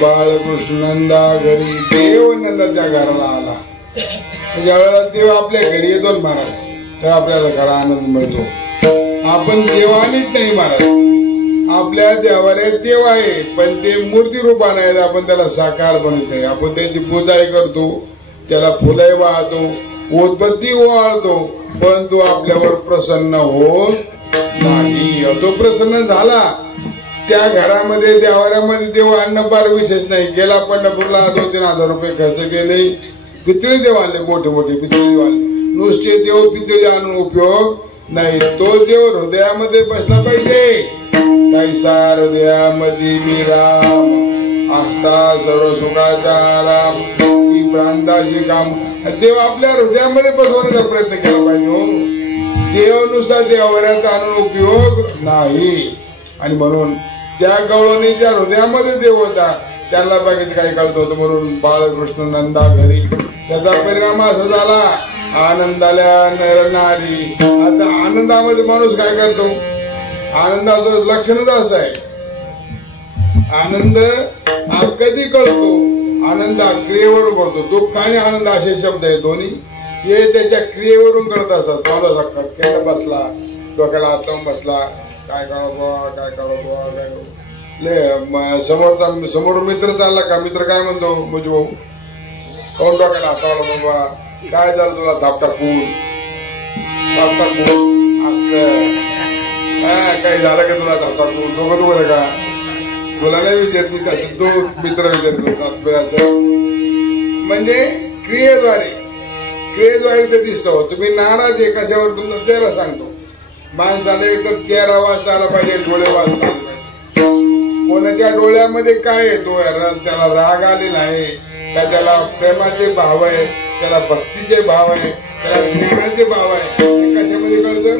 बाळकृष्णनंदा घरी देव नंदा त्या घराला आला. ज्या वेळेला देव आपल्या घरी येतो ना महाराज तर आपल्याला खरा आनंद मिळतो. आपण देवानीच नाही महाराज, आपल्या देवाने देव आहे पण ते मूर्ती रूपाने आहेत, आपण त्याला साकार बनत नाही. आपण त्याची पूजाही करतो, त्याला फुले वाहतो, उदबत्ती ओवाळतो, पण तो आपल्यावर प्रसन्न होत नाही. तो प्रसन्न झाला त्या घरामध्ये देवाऱ्यामध्ये देव आणणं फार विशेष नाही. गेला पंढरपूरला 2-3 हजार रुपये खर्च केले, पितळी देव आणले, मोठे मोठे पितळी देव आणले. नुसते देव पितळी आणून उपयोग नाही, तो देव हृदयामध्ये बसला पाहिजे. कैसा हृदयामध्ये मी राम आस्था सर्व सुखाचा राम ही भ्रांताची काम. देव आपल्या हृदयामध्ये बसवण्याचा प्रयत्न केला पाहिजे. देव नुसता देवाऱ्यात आणून उपयोग नाही. आणि म्हणून त्या गवळणीच्या हृदयामध्ये देव होता, त्याला बाकीचं काही कळत होतं. म्हणून बाळकृष्ण नंदा घरी त्याचा परिणाम असा झाला आनंदाल्या नर नारी. आता आनंदामध्ये माणूस काय करतो, आनंदाचं लक्षणच असं आहे. आनंद कधी कळतो, आनंद क्रियेवरून कळतो. दुःख आणि आनंद असे शब्द आहे दोन्ही, हे त्याच्या क्रियेवरून कळत असतात. माझा खेळ बसला, डोक्याला हात लावून बसला, काय करावं काय करावं काय करू. समोर मित्र चालला का, मित्र काय म्हणतो, म्हणजे भाऊ कोण डोक्याला हातावला बाबा, काय झालं तुला, धाप टाकून असं काही झालं का तुला, धाप टाकून दोघं दोघं का, तुला नाही विचारत मी तसं, तो मित्र विचारतो. म्हणजे क्रियेद्वारे ते दिसतो. तुम्ही नाराज आहे कशावर, तुमचा चेहरा सांगतो. माणसाला एकदम चेहरा वाचता आला पाहिजे, डोळे वाचता आले पाहिजे. कोणाच्या डोळ्यामध्ये काय येतो, त्याला राग आलेला आहे का, त्याला प्रेमाचे भाव आहे, त्याला भक्तीचे भाव आहे, त्याला ज्ञानाचे भाव आहे, कशामध्ये कळतं,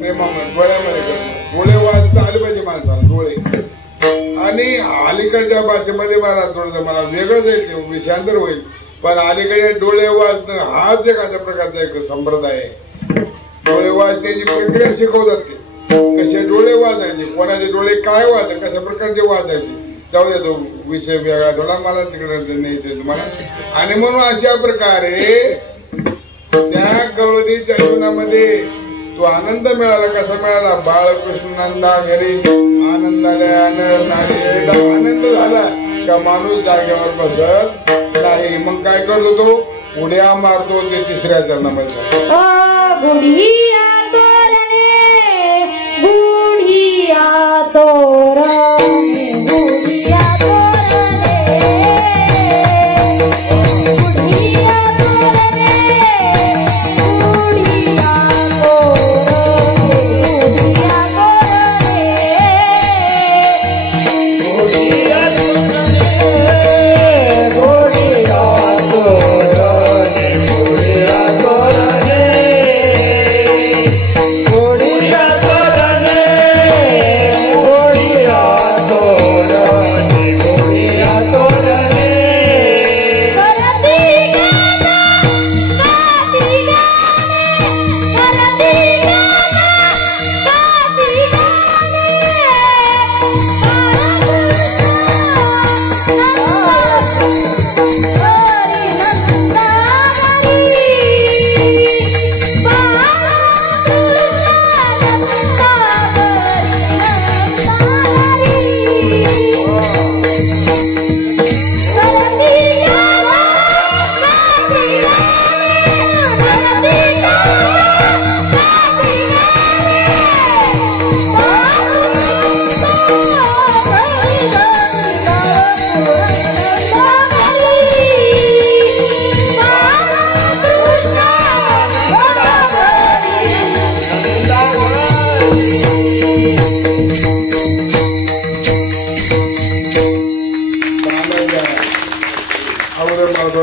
प्रेमामध्ये, डोळ्यामध्ये कळतं. डोळे वाचता आले पाहिजे माणसाला, डोळे. आणि अलीकडच्या भाषेमध्ये मला थोडंसं मला वेगळंच आहे, विषांतर होईल, पण अलीकडे डोळे वाचणं हाच एक अशा प्रकारचा एक संप्रदाय आहे. डोळे वाचण्याची प्रक्रिया शिकवतात ते, कसे डोळे वाचायचे, कोणाचे डोळे काय वाचायचे, कशा प्रकारचे वाचायचे. जाऊ दे, तो विषय वेगळा थोडा, मला तिकडे नाही ते तुम्हाला. आणि म्हणून अशा प्रकारे त्या गवळणीच्या जीवनामध्ये तो आनंद मिळाला. कसा मिळाला, बाळकृष्णनंदा घरी आनंदाला नारी. आनंद झाला का माणूस जागेवर बसत नाही. मग काय करतो, तो उड्या मारतो. ते 3ऱ्या चरणामध्ये गुढिया तोरणे गुढिया तोरणे गुढिया तोरणे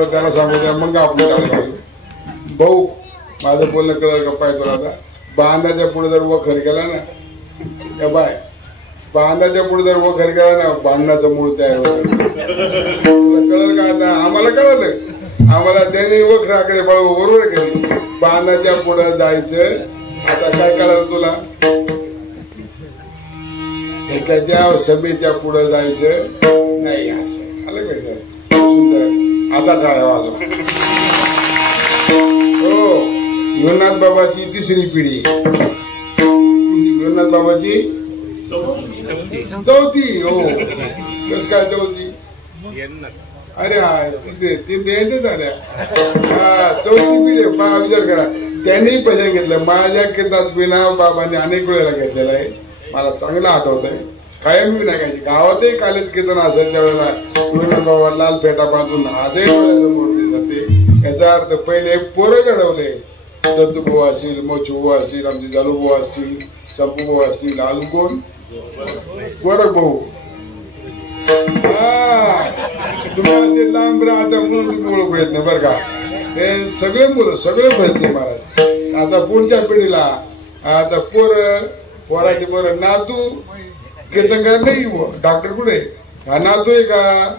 त्याला सांगू द्या मग आपण भाऊ माझं बोलणं कळलं का पाय तुला आता बांधाच्या पुढे जर वखर गेला ना का बाय बांधाच्या पुढे जर वखर गेला ना भांडणाचं मूळ तयार होतं तुला कळलं का आता आम्हाला कळलं आम्हाला त्याने वखराकडे बळव बरोबर केली बांधाच्या पुढे जायचं आता काय कळलं तुला एखाद्या सभेच्या पुढे जायचं नाही असं आलं का सुंदर आता काय वाजव हो योनाथ बाबाची तिसरी पिढी योनाथ बाबाची चौथी हो कस काय चौथी अरे हा तिसरे तीन द्यायचे झाल्या हा चौथी पिढी बा विचार करा त्यांनी पैसे घेतलं माझ्या कीर्तनात बिना बाबांनी अनेक वेळेला घेतलेला आहे मला चांगलं आठवत आहे कायम मी नाही गावातही कालीत कीर्तन असायच्या वेळेला बाबा लाल फेटा बांधून आजही डोळ्यासमोर दिसते याचा अर्थ पहिले पोरं घडवले दत्तूभाऊ असतील मोचूभाऊ असतील आमचे जालूभाऊ असतील संपूभाऊ असतील अजून कोण पोरं भाऊ तुम्हाला ते लांब राहता म्हणून तुम्ही ओळखू येत नाही बरं का हे सगळे मुलं सगळे फसले महाराज आता पुढच्या पिढीला आता पोराची पोरं नातू कीर्तनकार नाही डॉक्टर कुठे हा नातू आहे का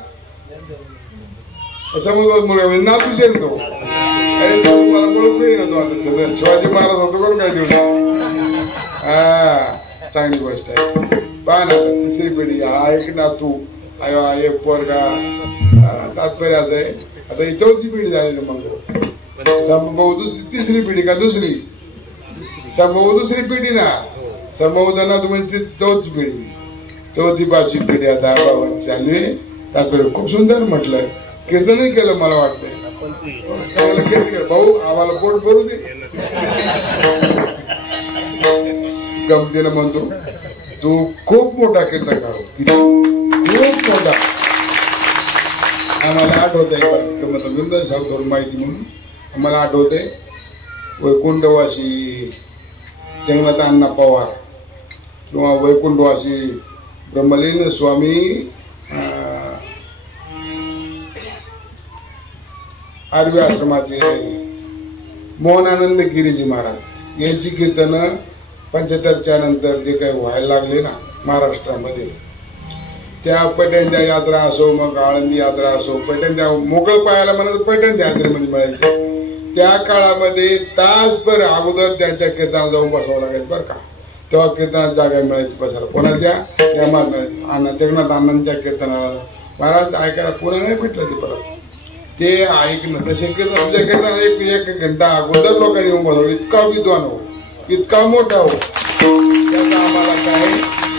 समज नातू चेरतो अरे तुम्हाला ओळखू ये ना तो आता शिवाजी महाराज होतो करून काय देऊ हा चांगली गोष्ट आहे पहा ना तिसरी पिढी हा एक नातू एक पोरगा तात्पर्य असं आहे आता ही चौथी पिढी झालेली मग संभव तिसरी पिढी का दुसरी संभव दुसरी पिढी ना संभव ना तुम्ही चौथी पिढी चौथी पाचवी पिढी आता बाबांची चालू आहे तात्पर्य खूप सुंदर म्हटलं कीर्तनही केलं मला वाटतंय चांगलं कीर्तन भाऊ आम्हाला पोट भरू दे गमतीनं म्हणतो तू खूप मोठा कीर्तनकार खूप मोठा आम्हाला आठवत आहे सांगतो माहिती म्हणून आम्हाला आठवत आहे वैकुंठवासी जगन्नाथ अण्णा पवार किंवा वैकुंठवासी ब्रह्मलीन स्वामी आर्वी आश्रमाचे मोहनानंद गिरीजी महाराज यांची कीर्तन 75च्या नंतर जे काही व्हायला लागले ना महाराष्ट्रामध्ये त्या पैठणच्या यात्रा असो मग आळंदी यात्रा असो पैठणच्या मोकळं पाहायला म्हणत पैठणच्या यात्रेमध्ये मिळायचे त्या काळामध्ये तासभर अगोदर त्यांच्या कीर्तनाला जाऊन बसावं लागायचं बरं का तेव्हा कीर्तनात जागा मिळायची बसायला कोणाच्या जगन्नाथ अण्णांच्या कीर्तनाला महाराज ऐकायला पुन्हा नाही भेटलं ते परत ते ऐकणं तसे कीर्तन कीर्तन एक घंटा अगोदर लोकांनी येऊन बसावं इतका विद्वान हो इतका मोठा हो त्याचा आम्हाला काय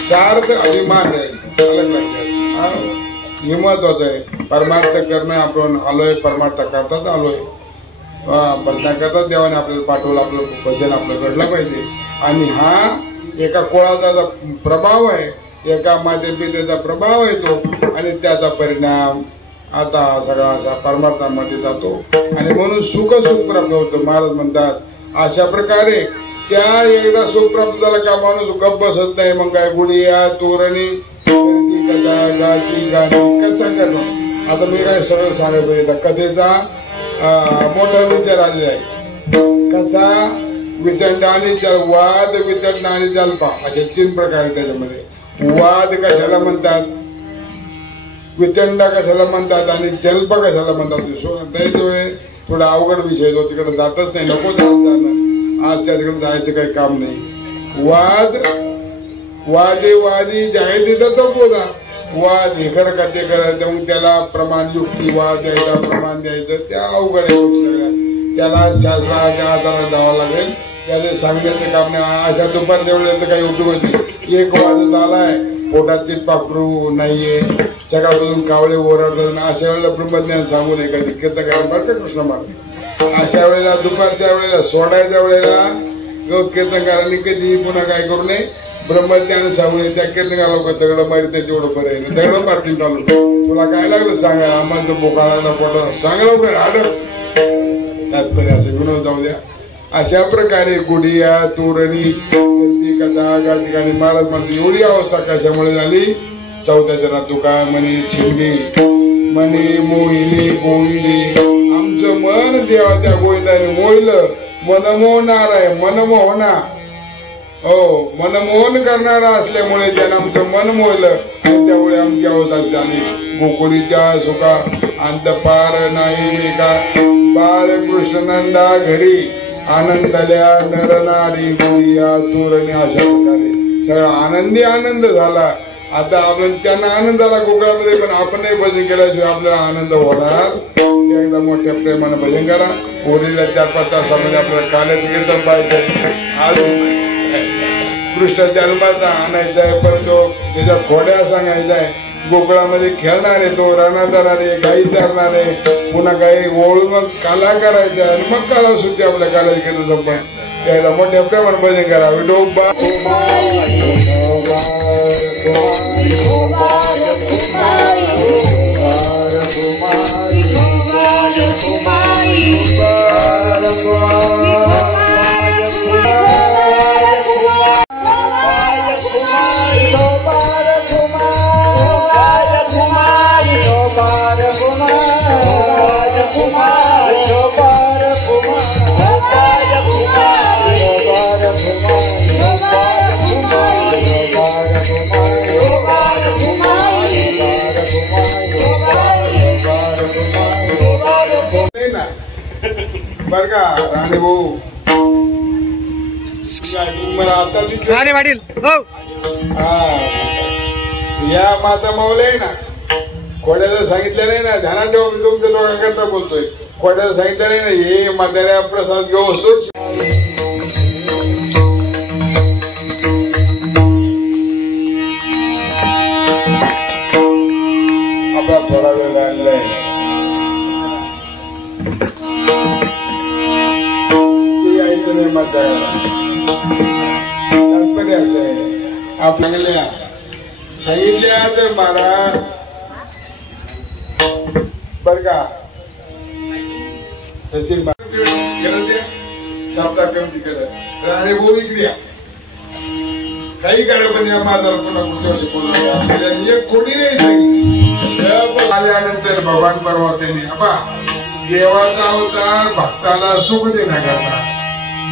सार्थ अभिमान आहे हे महत्वाचं आहे परमार्थ करणं आपण आलोय परमार्थ करताच आलोय भजना करताच देवाने आपल्याला पाठवलं आपलं भजन आपलं घडलं पाहिजे आणि हा एका कुळाचा प्रभाव आहे एका मातेपितेचा प्रभाव आहे तो आणि त्याचा परिणाम आता सगळा असा परमार्थामध्ये जातो आणि म्हणून सुख प्राप्त होतं महाराज म्हणतात अशा प्रकारे त्या एकदा सुख प्राप्त झाला का माणूस गप्प बसत नाही मग काय गुडिया तोरणी कथा गाती गाणी कथा करणं आता मी काय सगळं सांगायचं पाहिजे कथेचा मोठा विचार आलेला आहे कथा वितंड आणि वाद वितंड आणि जल्पा असे 3 प्रकार त्याच्यामध्ये वाद कशाला म्हणतात वितंडा कशाला म्हणतात आणि जल्प कशाला म्हणतात त्याच्यामुळे थोडा अवघड विषय तो तिकडे जातच नाही नको जाणं आज त्या तिकडे जायचं काही काम नाही वादे वादी जाय तिथं तो बोला वाद हे खरं का ते करायचं मग त्याला प्रमाण युक्ती वाद द्यायचा प्रमाण द्यायचं त्या अवघड आहे त्याला शास्त्राच्या आधारात जावं लागेल त्याला सांगण्याचं काम नाही अशा दुपारच्या वेळेला काही उपयोग नाही एक वाद झालाय पोटात चिट पाखरू नाहीये सकाळपासून कावळे ओरडतात अशा वेळेला ब्रह्मज्ञान सांगू नये कधी कीर्तन बरं का कृष्ण महाराज अशा वेळेला दुपारच्या वेळेला सोडायच्या वेळेला कीर्तनकारांनी कधी पुन्हा काय करू नये ब्रह्मज्ञान सांगू नये त्या कीर्तनकाला लोक दगड मारित तेवढं बरं आहे दगड मारतील चालू तुला काय लागलं सांगा आम्हाला तो बोका लागला पोटा सांगा लवकर आड तात्पर्य असं विनोद जाऊ द्या अशा प्रकारे गुढिया तोरणी कथा त्या ठिकाणी महाराज म्हणतो एवढी अवस्था कशामुळे झाली. चौथ्या जना तुका म्हणे छिंडी म्हणे मोहिनी गोविंदी आमचं मन देवा त्या गोविंदाने मोहिलं. मनमोहणार आहे मनमोहना हो मनमोहन करणारा असल्यामुळे त्यानं आमचं मन मोहिलं आणि त्यामुळे आमची अवस्था झाली. गोकुळीच्या सुखा अंतपार नाही का बाळकृष्ण नंदा घरी आनंदल्या नरनारी गुढिया तोरणी अशा प्रकारे सगळा आनंदी आनंद झाला. आता आपण त्यांना आनंद आला गोकुळामध्ये पण आपण नाही भजन केल्याशिवाय आपल्याला आनंद होणार. एकदा मोठ्या प्रेमानं भजन करा. होळीला 4-5 तासामध्ये आपल्याला काल्याचं कीर्तन पाहिजे. आज कृष्ण जन्माचा आणायचा आहे परंतु त्याच्या खोड्या सांगायचा आहे. गोकुळामध्ये खेळणारे तो रानात जाणारे गाई धरणारे पुन्हा गाई ओळून मग काला करायचा आणि मग काला सुट्टी आपल्या काल्याचं कीर्तन संपण. त्याला मोठ्या प्रेमानं भजन करा. विठोबा बर का राणे भाऊ मला आता दिसले पाटील या माता माऊली आहे ना खोड्याचं सांगितलं नाही ना ध्यानात ठेवा. मी तुमच्या दोघांकरता बोलतोय. खोड्याचं सांगितलं नाही ना हे म्हाताऱ्या प्रसाद घेऊ असतो. आपला थोडा वेळ आणलाय नाही म्हाताऱ्याला असं आहे आपल्याला सांगितल्या तर मारा बर का सचिन सापडा कमी केलं अरे भाऊ इकडे काही काळ पण या माझा पुन्हा पुढच्या वर्षी कोण एक कोणी नाही सांगितलं. आल्यानंतर भगवान परवा त्यांनी आपा देवाचा अवतार भक्ताला सुख देण्याकरता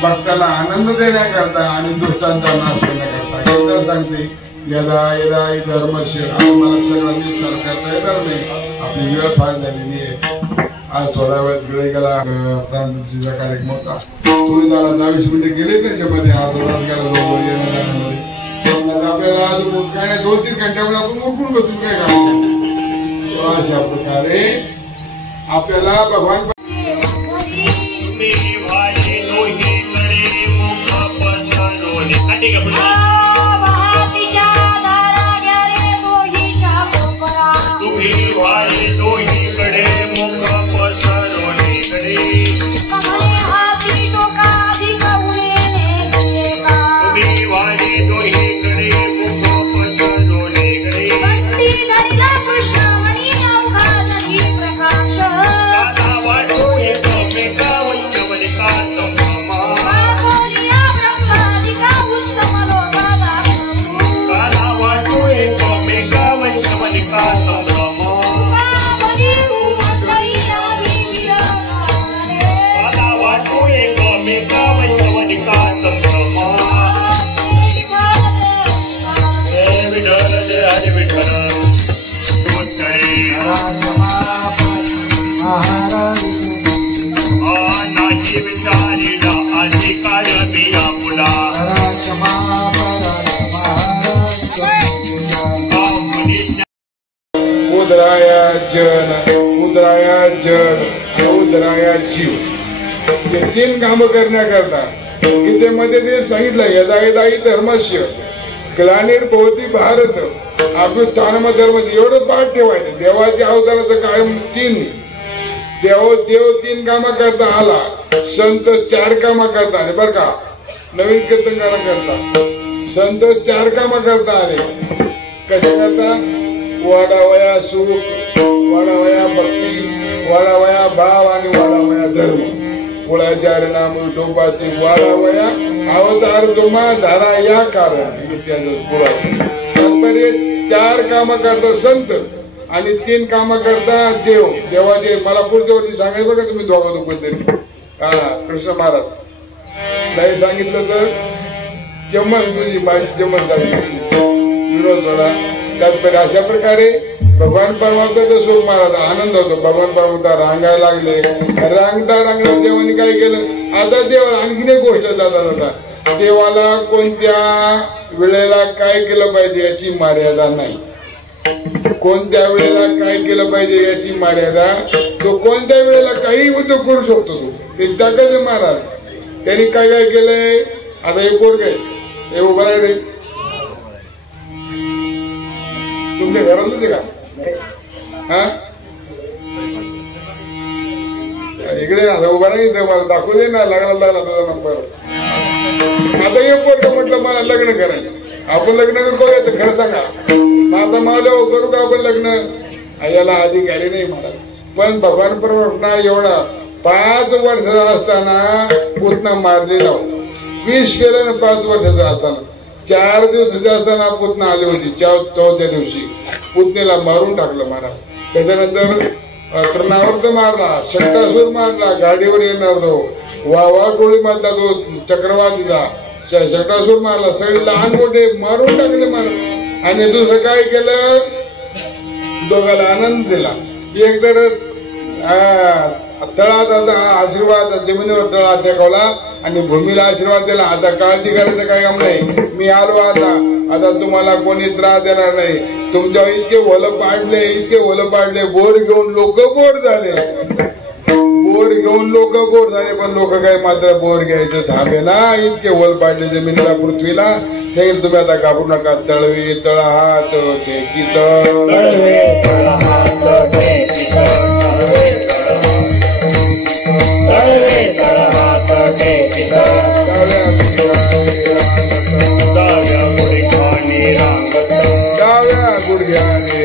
भक्ताला आनंद देण्याकरता आणि दुष्टांचा नाश करण्याकरता एकदा सांगते यदा यदा धर्मस्य मला सगळ्यांनी विचार करता येणार नाही. आपली वेळ फार झालेली आहे. आज थोडा वेळ वेळ गेला. प्राणप्रतिष्ठेचा कार्यक्रम होता तो जरा 20 मिनिटं गेले त्याच्यामध्ये अर्धा गेला लोक येण्या जाण्यामध्ये. आपल्याला अजून काय 2-3 घंट्यामध्ये आपण उठून बसू काय का अशा प्रकारे आपल्याला भगवान जीव हे 3 कामं करण्याकरता गीतेमध्ये ते सांगितलं यदा यदा हि धर्मस्य ग्लानिर्भवति भारत अभ्युत्थानम धर्म. एवढं पाठ ठेवायचं. देवाच्या अवताराचं कारण 3 देव 3 कामं करता आला. संत 4 कामं करता आले बर का. नवीन कीर्तनकारा करता संत 4 कामं करता आले. कशा करता वाढावया सुख वाढावया भक्ती वाढावया भाव आणि वाढावया धर्म. कुळाचार नाम विठोबाचे वाढावया अवतार तुम्हा धारा या कारण तात्पर्य 4 काम करता संत आणि 3 काम करता देव. देवाचे मला पुढच्या वर्षी सांगायचं बघा तुम्ही दोघं तरी. हा कृष्ण महाराज नाही सांगितलं तर चमन तुझी माझी चमन झाली विरोध झाला. त्याचप्रकारे अशा प्रकारे भगवान परमात्म्याचा सुख महाराज आनंद होतो. भगवान परमात्मा रांगायला लागले. रांगता देवाने काय केलं. आता देवाला आणखीन एक गोष्ट जाता देवाला कोणत्या वेळेला काय केलं पाहिजे याची मर्यादा नाही. कोणत्या वेळेला काय केलं पाहिजे याची मर्यादा. तो कोणत्या वेळेला काही उद्योग करू शकतो. तो ते ताकद महाराज. त्यांनी काय काय केलंय. आता हे पोर काय हे उभं राहिले तुमच्या घरात होते का. हा इकडे उभा नाही मला दाखवू दे ना. लागला तुझा नंबर. आता हे पोरग म्हटलं मला लग्न करायचं. आपण लग्न करूया तर खरं सांगा. आता मला करू का आपण लग्न. याला अधिकारी नाही महाराज. पण भगवान परमात्मा एवढा 5 वर्षाचा असताना पुतना मारलेला. 20 केलं ना 5 वर्षाचा असताना. 4 दिवसाचे असताना पुतना आली होती. 4थ्या दिवशी पुतनेला मारून टाकलं महाराज. त्याच्यानंतर तृणावर्त मारला. शक्तासूर मारला. गाडीवर येणार तो वावा टोळी मारला. तो चक्रवातीचा शक्तासूर मारला. सगळे लहान मोठे मारून टाकले महाराज. आणि दुसरं काय केलं. दोघाला आनंद दिला. एक तर तळात आता आशीर्वाद जमिनीवर तळा टेकवला आणि भूमीला आशीर्वाद दिला. आता काळजी करायचं काही काम नाही. मी आलो आता तुम्हाला कोणी त्रास देणार नाही. तुमच्या इतके ओलं पाडले बोर घेऊन लोक बोर झाले. पण लोक काय मात्र बोर घ्यायचं थांबे ना. इतके ओल पाडले जमिनीला पृथ्वीला. हे तुम्ही आता घाबरू नका. तळवे तळा हात टेकित डाव्या गुडघ्याने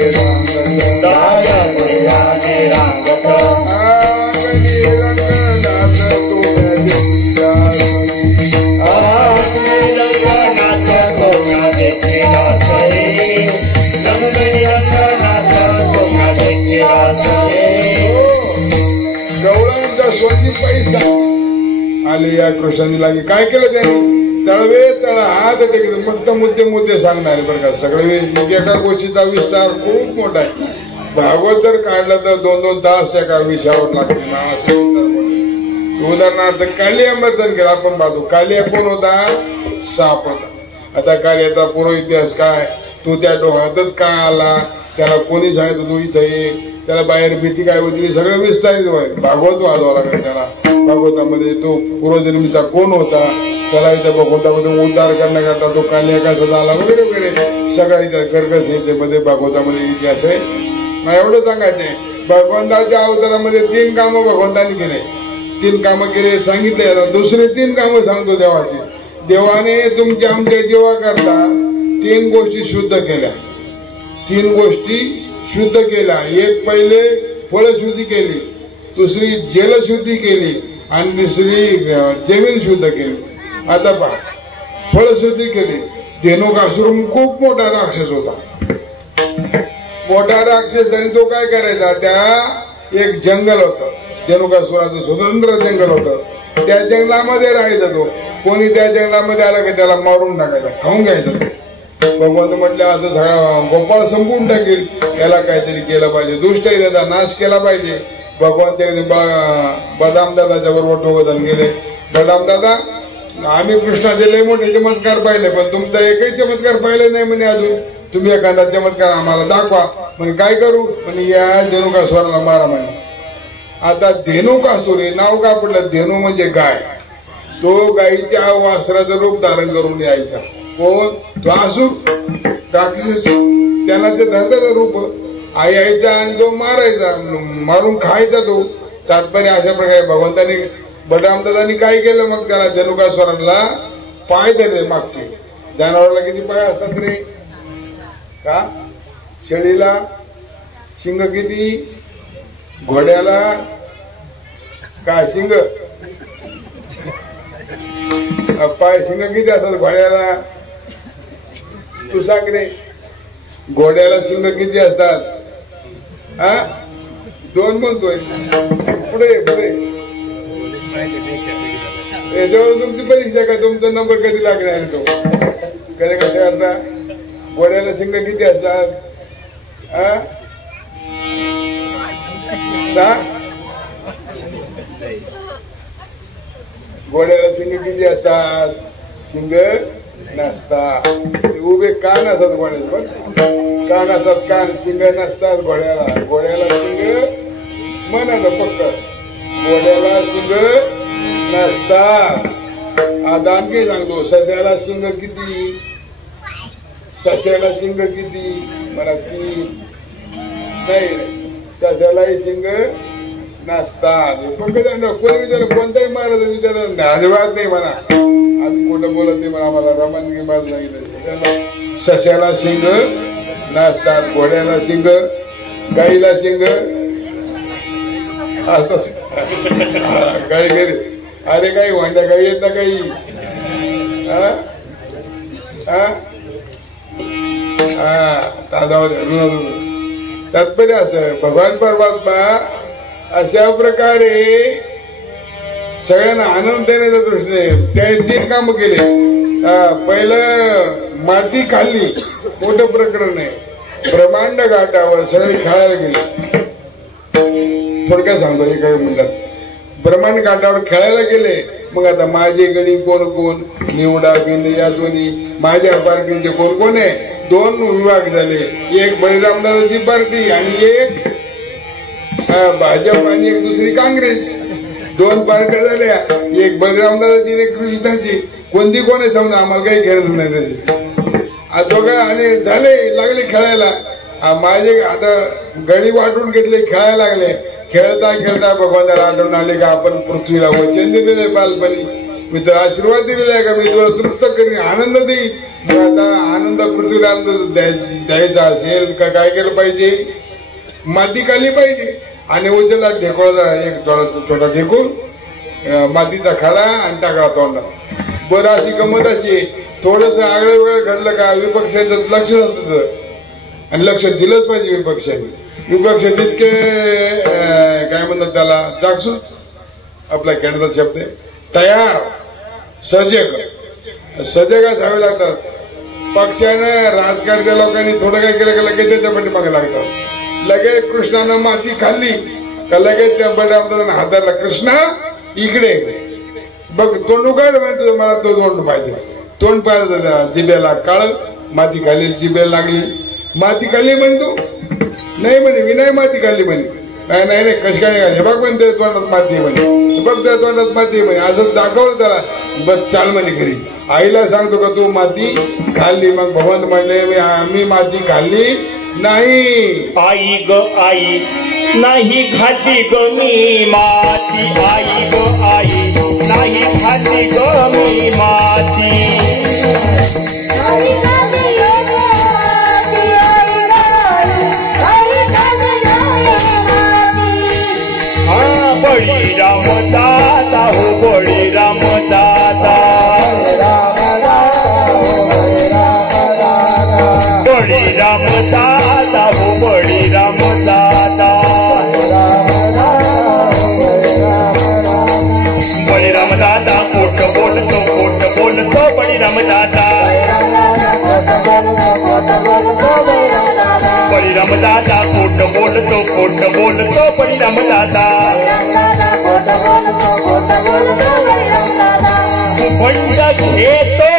गवळांचा स्वतः पैसा आले या कृष्णाने लागे. काय केलं त्यांनी. तळवे तळ हात टेकले. मग मुद्दे सांगणार बरं का. सगळे एका गोष्टीचा विस्तार खूप मोठा आहे. भागवत जर काढलं तर 2-2 तास एका विषयावर लागते ना. असं उदाहरणार्थ कालिया मर्दन केलं आपण पाहतो. कालिया कोण होता. साप होता. आता कालियाचा पूर्व इतिहास काय. तो त्या डोहातच का आला. त्याला कोणी सांगितलं तू इथं ये. त्याला बाहेर भीती काय होती सगळं विस्तारित भागवत वाजवा लागेल त्याला. भागवतामध्ये तो पूर्वजन्मीचा कोण होता. त्याला इथं भगवंतामध्ये उद्धार करण्याकरता तो कालिया कसा झाला वगैरे वगैरे सगळं इथं कर्कश संहितेमध्ये भागवतामध्ये इतिहास आहे. मला एवढं सांगायचंय. भगवंताच्या अवतारामध्ये 3 कामं भगवंतांनी केले. 3 कामं केले सांगितले. दुसरे 3 कामं सांगतो देवाची. देवाने तुमच्या आमच्या जीवाकरता 3 गोष्टी शुद्ध केल्या. 3 गोष्टी शुद्ध केल्या. एक पहिले फळशुद्धी केली. दुसरी जलशुद्धी केली आणि तिसरी जमीन शुद्ध केली. आता पहा फळशुद्धी केली. धेनुकासूर खूप मोठा राक्षस होता. मोठा राक्षस आणि तो काय करायचा. त्या एक जंगल होतं. धेनुकासुराचं स्वतंत्र जंगल होतं. त्या जंगलामध्ये राहायचा तो. कोणी त्या जंगलामध्ये आला की त्याला मारून टाकायचा. खाऊन घ्यायचा. भगवंत म्हटले आता सगळा गोपाळ संपून टाकेल. याला काहीतरी केलं पाहिजे. दुष्ट त्याचा नाश केला पाहिजे. भगवंत बलराम दादाच्या बरोबर 2 जण गेले. बलराम दादा आम्ही कृष्णाचे लय मोठे चमत्कार पाहिले पण तुमचा एकही चमत्कार पाहिले नाही म्हणे अजून. तुम्ही एखादा चमत्कार आम्हाला दाखवा. म्हणजे काय करू. म्हणजे या धेनुकासुराला मारा म्हणे. आता धेनुकासूर हे नाव का पडलं. धेनू म्हणजे गाय. तो गायीच्या वासराचं रूप धारण करून यायचा. कोण तो असुर राक्षस. त्याला ते धरताचं रूप यायचा आणि तो मारायचा. मारून खायचा तो. तात्पर्य अशा प्रकारे भगवंतांनी बलरामदादांनी काय केलं. मग त्याला धेनुकासुराला पाय दिले मागचे. जनावराला किती पाय असतात रे का. शेळीला शिंग किती. घोड्याला काय शिंग पाय शिंग किती असतात घोड्याला तू सांग रे. घोड्याला शिंग किती असतात? हा 2 म्हणतोय. पुढे पुढे याच्यावर तुमची परीक्षा का? तुमचा नंबर कधी लागणार तो? कधी कशा करता? घोड्याला शिंग किती असतात? घोड्याला शिंग किती असतात? शिंग नसतात. उभे कान असतात घोड्याचे. पण कान असतात, कान. शिंग नसतात घोड्याला. घोड्याला शिंग म्हणायचं फक्त. घोड्याला शिंग नसतात. आता आणखी सांगतो. सस्याला शिंग किती? सस्याला शिंग किती? मला 3 नाही. सस्यालाही शिंग नसतात. कोणी विचार कोणताही महाराज विचार अजिबात नाही म्हणा. आम्ही कुठं बोलत नाही म्हणा. आम्हाला रमानगी महाराज सांगितलं सस्याला शिंग नसतात. घोड्याला शिंग, गाईला शिंग असतात. काही घरी अरे काही भांड्या काही येत ना काही. तात्पर्य असं भगवान परमात्मा अशा प्रकारे सगळ्यांना आनंद देण्याच्या दृष्टीने त्याने 3 काम केले. पहिलं माती खाल्ली, मोठं प्रकरण आहे. ब्रह्मांड घाटावर सगळे खेळायला गेले. थोडक्यात सांगतो एका मिनिटात. ब्रह्मांड घाटावर खेळायला गेले. मग आता माझे गणी कोण कोण? निवडा बिंड या दोन्ही. माझ्या पार्टीचे कोण कोण आहे? 2 विभाग झाले. एक बळीरामदादाची पार्टी आणि एक भाजप आणि एक दुसरी काँग्रेस. 2 पार्ट्या झाल्या. एक बळीरामदादाची आणि एक कृष्णाची. कोणती कोण आहे समजा आम्हाला काही घेणं नाही त्याची. दोघं आणि झाले लागले खेळायला. माझे आता गडी वाटून घेतले, खेळायला लागले. खेळता खेळता भगवानाला आठवण आले का आपण पृथ्वीला वचन दिलेलं आहे बालपणी. मी तर आशीर्वाद दिलेला आहे का मी तुला तृप्त करीन, आनंद देईन. मग आता आनंद पृथ्वीला आनंद द्यायचा असेल का काय केलं पाहिजे? माती खाली पाहिजे. आणि उचलला ढेकोळा, एक छोटा ढेकूळ, मातीचा खडा आणि टाकला तोंडात. बरं अशी गमत अशी थोडस आगळं वेगळं घडलं का विपक्षाचं लक्ष नसतं. आणि लक्ष दिलंच पाहिजे विपक्षाने. विपक्ष तितके काय म्हणतात त्याला जागसूत, आपला खेळाचा शब्द आहे, तयार, सजग असावे लागतात. पक्षानं राजकारण्या लोकांनी थोडं काय केलं का लगेच त्याच्या पाठीमागे लागतात. लगेच कृष्णानं माती खाल्ली का लगेच त्या बळीरामदादांना हात धरला. कृष्णा इकडे बघ, तोंड उघड म्हणतो. मला तो तोंड पाहिजे. तोंड पाहिजे. जिभेला काळ, माती खाल्ली, जिभेला लागली. माती खाल्ली म्हणतो नाही म्हणे. विनाय माती खाल्ली म्हणे. नाही नाही नाही कशी काय हे बघ म्हणते तोंडात माती म्हणे. बघ त्या तोंडात माती म्हणे. असं दाखवलं त्याला. बस चाल म्हणे घरी. आईला सांगतो का तू माती खाल्ली? मग भगवान म्हणले मी माती खाल्ली नाही. आई ग आई नाही खाती ग मी माती. आई ग आई नाही खाती ग मी माती. बळीराम दादा हो बळीराम दादा. बळीराम दादा हो बळीराम दादा. बळीराम दादा खोट बोलतो बळीराम दादा. बळीराम दादा खोट बोलतो बळीराम दादा. बंड घेतो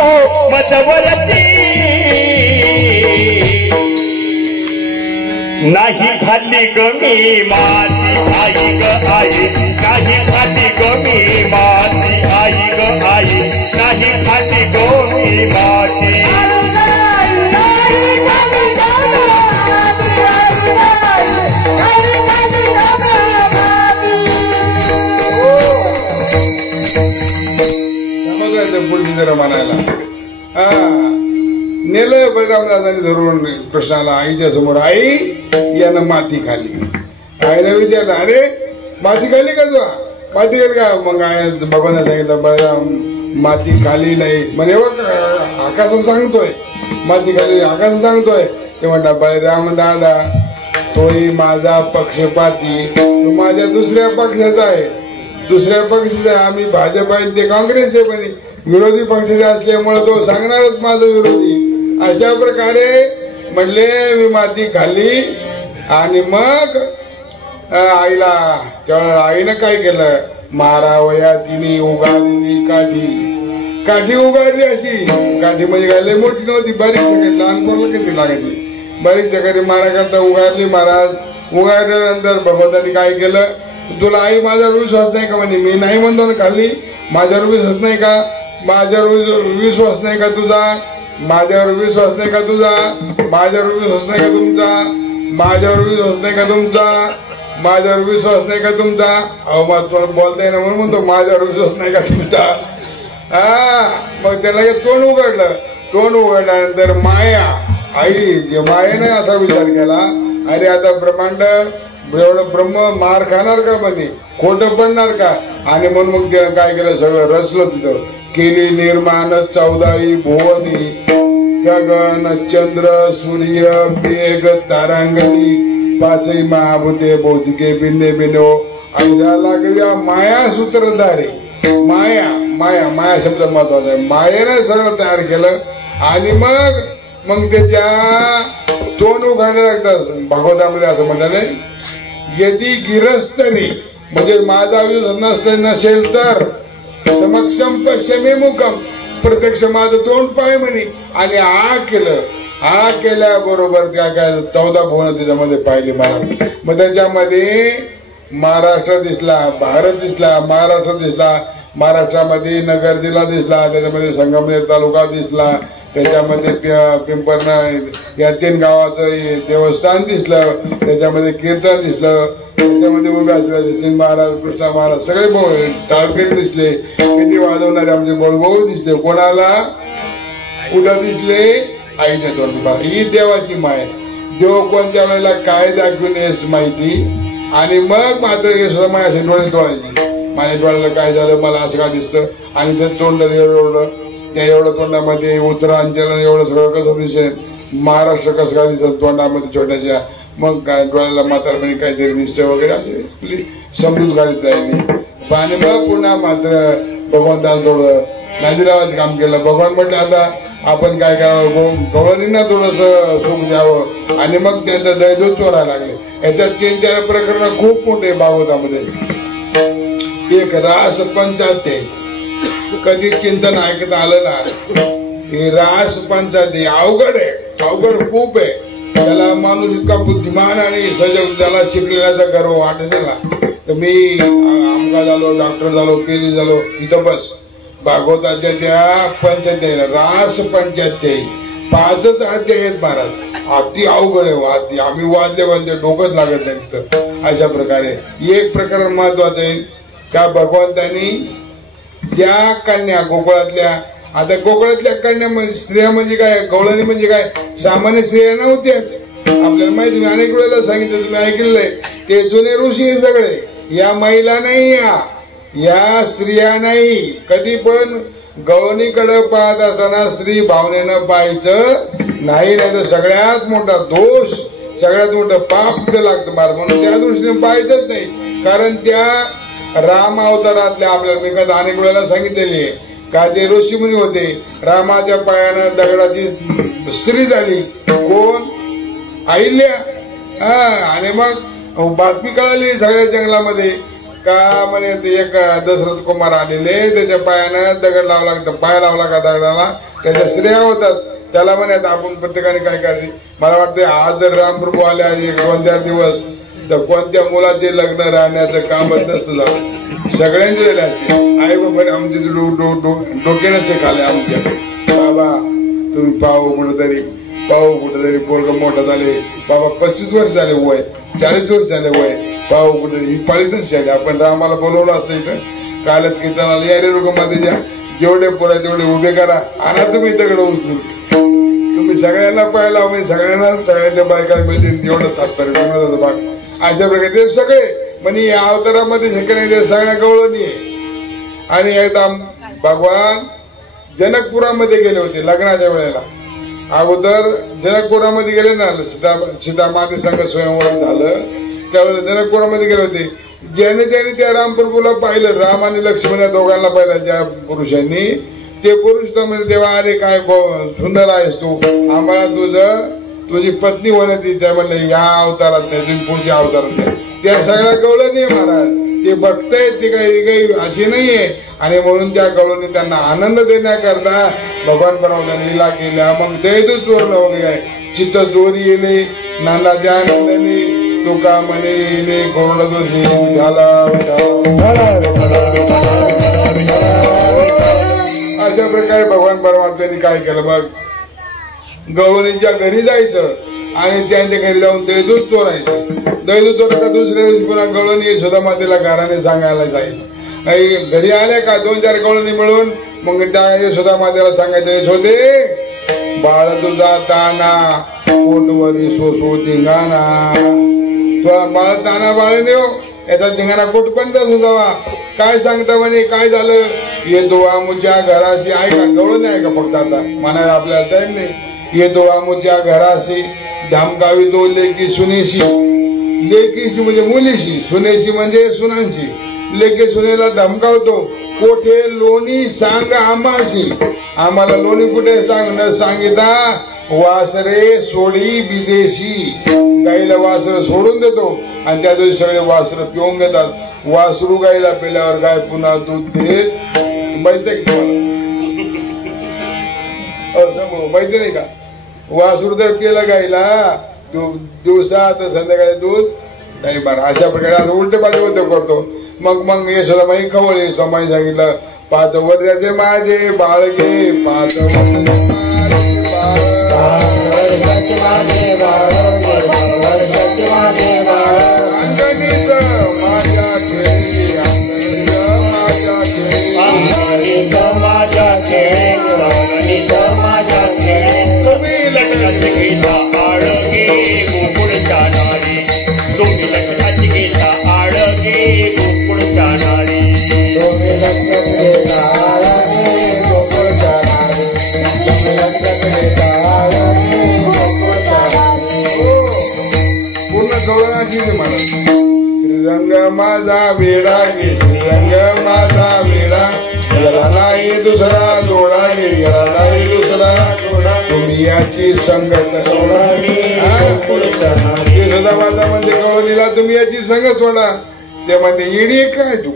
मधवरती नाही खाल्ली ग मी माती. आई ग आई नाही खाल्ली ग मी माती. आई ग आई नाही खाल्ली ग मी माती. पुढची जरा म्हणायला नेलं बळीरामदादांनी धरून कृष्णाला आईच्या समोर. आई यानं माती खाल्ली. आईने विचारलं अरे माती खाल्ली का तू? माती खाल्ली का? मग आई भगवान सांगितलं बळीराम माती खाली नाही म्हणजे आकाश सांगतोय, माती खाली आकाश सांगतोय. ते म्हणता बळीराम दादा तोही माझा पक्षपाती, तो माझ्या दुसऱ्या पक्षाचा आहे, दुसऱ्या पक्षाचा आहे. आम्ही भाजप आहे ते काँग्रेस आहे, पण विरोधी पक्षाचे असल्यामुळे तो सांगणारच माझा विरोधी. अशा प्रकारे म्हणले मी माती खाल्ली. आणि मग आईला त्यावेळेला आईनं काय केलं, मारावया तिने उगारली काठी, काठी उगारली. अशी काठी म्हणजे काय लय मोठी नव्हती, बारीक सगळी, लहान पोरला किती लागायची, बारीक सगळी मारा करता उगारली. महाराज उगारल्यानंतर भगवंतांनी काय केलं, तुला आई माझ्यावर विश्वास नाही का म्हणे. मी नाही म्हणतो ना खाल्ली, माझ्यावर विश्वास नाही का, माझ्यावर विश्वास नाही का तुझा, माझ्यावर विश्वास नाही का तुझा, माझ्यावर विश्वास नाही का तुमचा, माझ्यावर विश्वास नाही का तुमचा, माझ्यावर विश्वास नाही का तुमचा. अहो मग बोलताय ना म्हणून म्हणतो माझ्यावर विश्वास नाही का तुमचा. मग त्याला तोंड उघडलं. तोंड उघडल्यानंतर माया आई मायेने असा विचार केला, अरे आता ब्रह्मांड एवढं ब्रह्म मार खाणार का म्हणे, खोटं पडणार का. आणि म्हणून मग त्यानं काय केलं, सगळं रचलं तिथं. केली निर्माण 14 भुवनी, गगन चंद्र सूर्य मेघ तारांगणी, 5 महाभूते भौतिके बिंदे बिंदो. आणि लागल्या माया सूत्रधारे. माया माया माया शब्द महत्वाचा आहे. मायेने सगळं तयार केलं. आणि मग त्याच्या तोंड उघडायला लागतात. भागवतामध्ये असं म्हणाले, यदि गिरस्तनी म्हणजे माझा विश्वास नसेल तर समक्षम पश्चिमे मुखम, प्रत्यक्ष माझं तोंड पाय म्हणे. आणि आ केलं. आ केल्याबरोबर काय काय 14 भुवन त्याच्यामध्ये पाहिले महाराज. मग त्याच्यामध्ये महाराष्ट्र दिसला, भारत दिसला, महाराष्ट्र दिसला. महाराष्ट्रामध्ये नगर जिल्हा दिसला, त्याच्यामध्ये संगमनेर तालुका दिसला, त्याच्यामध्ये पिंपर्ण या 3 गावाचं देवस्थान दिसलं, त्याच्यामध्ये कीर्तन दिसलं, त्याच्यामध्ये उभ्या असलेले महाराज कृष्णा महाराज सगळे टाळपेट दिसले, पेटी वाजवणारे आमचे बळभाऊ दिसले. कोणाला कुठं दिसले, आईच्या तोंडी. ही देवाची माय. देव कोणत्या वेळेला काय दाखवून येस माहिती. आणि मग मात्र यशोदा असे डोळे तोडायचे. माझ्या डोळ्याला काय झालं, मला असं का दिसतं. आणि ते तोंड एवढं त्या एवढं तोंडामध्ये उत्तरांचल एवढं सगळं कसं दिसेल, महाराष्ट्र कसं काय दिसत तोंडामध्ये छोट्याच्या. मग काय डोळ्याला म्हातारपणी काहीतरी दिसतं वगैरे असे समजूत घालत राहिली. आणि मग पुन्हा मात्र भगवंताला थोडं नांदीरावाचं काम केलं. भगवान म्हटलं आता आपण काय करावं, गवळणींना थोडस सुख द्यावं. आणि मग त्यांचा दैदूत चोरायला लागले. याच्यात 3-4 प्रकरण खूप मोठे भागवतामध्ये. एक रास पंचायत, कधी चिंतन ऐकत आलं ना, हे रास पंचायत अवघड आहे, अवघड खूप आहे. त्याला माणूस इतका बुद्धिमान आणि सजग, त्याला शिकलेल्याचा गर्व वाटत ना. तर मी आमका झालो, डॉक्टर झालो, PhD झालो, इथं बस. भागवताच्या त्या पंचायत रास पंचायत 5च अध्याय आहेत महाराज. अति अवघड आहे. आम्ही वाजले डोकंच लागत नाही तिथं. अशा प्रकारे एक प्रकरण महत्वाचं आहे का, भगवंतांनी ज्या कन्या गोकुळातल्या, आता गोकुळातल्या कन्या स्त्रिया म्हणजे काय, गवळणी म्हणजे काय, सामान्य स्त्रिया नव्हत्याच. आपल्याला माहिती, मी अनेक वेळेला सांगितलं, तुम्ही ऐकलेलं आहे. ते जुने ऋषी सगळे. या महिला नाही, या स्त्रिया नाही. कधी पण गवळणीकडे पाहत असताना स्त्री भावनेनं पाहायचं नाही, नाही तर सगळ्यात मोठा दोष, सगळ्यात मोठं पाप ते लागतं मार. म्हणून त्या दृष्टीने पाहायचंच नाही. कारण त्या राम अवतारातल्या आपल्याला मी कदा अनेक वेळेला सांगितलेली आहे का, ते ऋषीमुनी होते. रामाच्या पायानं दगडाची स्त्री झाली. कोण, अहिल्या. आणि मग बातमी कळाली सगळ्या जंगलामध्ये का म्हणे एक दशरथ कुमार आलेले, त्याच्या पायानं दगड लावला, पाय लावला का दगडाला, त्याच्या स्त्रिया होतात. त्याला म्हणे आपण प्रत्येकाने काय करायचे. मला वाटतं आज जर रामप्रभू आले 1-2 दिवस तर कोणत्या मुलाचे लग्न राहण्याचं कामच नसतं झालं. सगळ्यांचे झाले असते. आई बाबाने आमचे डोके नसते खाले आमच्या. बाबा तुम्ही पाहू कुठंतरी पोरग मोठं झाले. बाबा 25 वर्ष झाले वय, 40 वर्ष झाले वय. पाहू कुठे ही पाळीतच झाली. आपण रामाला बोलवलं असतं इथं कालच कीर्तनाला, या रे लोकमध्ये जेवढे पोरा तेवढे उभे करा, आणा तुम्ही दगड उचलून. तुम्ही सगळ्यांना पाहायला, सगळ्यांना सगळ्यांच्या बायका मिळतील तेवढं तात्पर्य भाग. अशा प्रकारे ते सगळे म्हणजे या अवतारामध्ये सगळ्या गवळणी आहे. आणि एकदा भगवान जनकपुरामध्ये गेले होते लग्नाच्या वेळेला. अगोदर जनकपुरामध्ये गेले ना, सीतामाते संघ स्वयंवर झालं त्यावेळेला जनकपुरामध्ये गेले होते. ज्याने त्याने त्या रामप्रभूला पाहिलं, राम आणि लक्ष्मण दोघांना पाहिलं ज्या पुरुषांनी, ते पुरुष तर म्हणजे देवा अरे काय सुंदर आहेस तू, आम्हाला तुझी पत्नी होण्यात इच्छा म्हणलं या अवतारात नाही, तुम्ही पुढच्या अवतारात नाही. त्या सगळ्या कळलं नाही महाराज, ते बघतायत ते काही अशी नाहीये. आणि म्हणून त्या कळून त्यांना आनंद देण्याकरता भगवान बनवता लीला केल्या. मग ते चोरलं वगैरे चित्त चोरी येणे नानाच्या आनंदाने तुका म्हणे येणे कोरड दोषी झाला. अशा प्रकारे भगवान परमात्म्यांनी काय केलं बघ, गवळणीच्या घरी जायचं आणि त्यांच्या घरी जाऊन दैदूत चोरायचं. दैदूत चोरा दुसऱ्या दिवशी पुन्हा गवळणी यशोदा मातेला घराने सांगायला जायचं. नाही घरी आल्या का 2-4 गवळणी मिळून मग त्या यशोदा मातेला सांगायचं, यशोदे बाळ तुझा ताना पोटवरी सोसो धिंगाणा. तुला बाळ ताना बाळ नेव याचा धिंगाणा कुठपर्यंत सुद्धा. काय सांगता म्हणे काय झालं, येतो आमुच्या घराशी. ऐका गवळण आहे का फक्त आता म्हणायला आपल्याला टाइम नाही. येतो आमुच्या घराशी धामकावी तो लेकी सुनेशी. लेकीशी म्हणजे मुलीशी, सुनेशी म्हणजे सुनांशी. लेकी सुनेला धमकावतो, कोठे लोणी सांग आम्हाशी. आम्हाला लोणी कुठे सांग न सांगिता वासरे सोडी विदेशी. गाईला वासर सोडून देतो आणि त्या दिवशी सगळे वासर पिऊन घेतात. वासरू गाईला पेल्यावर गाय पुन्हा दूध देत माहिती माहिती नाही का. वासरू जर पेलं गाईला दिवसा तर संध्याकाळी दूध नाही बरं. अशा प्रकारे असं उलटे पालटे होते करतो. मग यशोदा माई खवळी स्वामी सांगितलं, 5 वर्षाचे माझे बाळगे 5 श्रीरंग माझा वेडा गे श्रीरंग माझा वेडा याला नाही दुसरा जोडा गे याला नाही दुसरा जोडा. तुम्ही याची संगत सोडा. सुद्धा माझा म्हणजे कळवणीला तुम्ही याची संगत सोडा. ते म्हणजे येडी काय तू,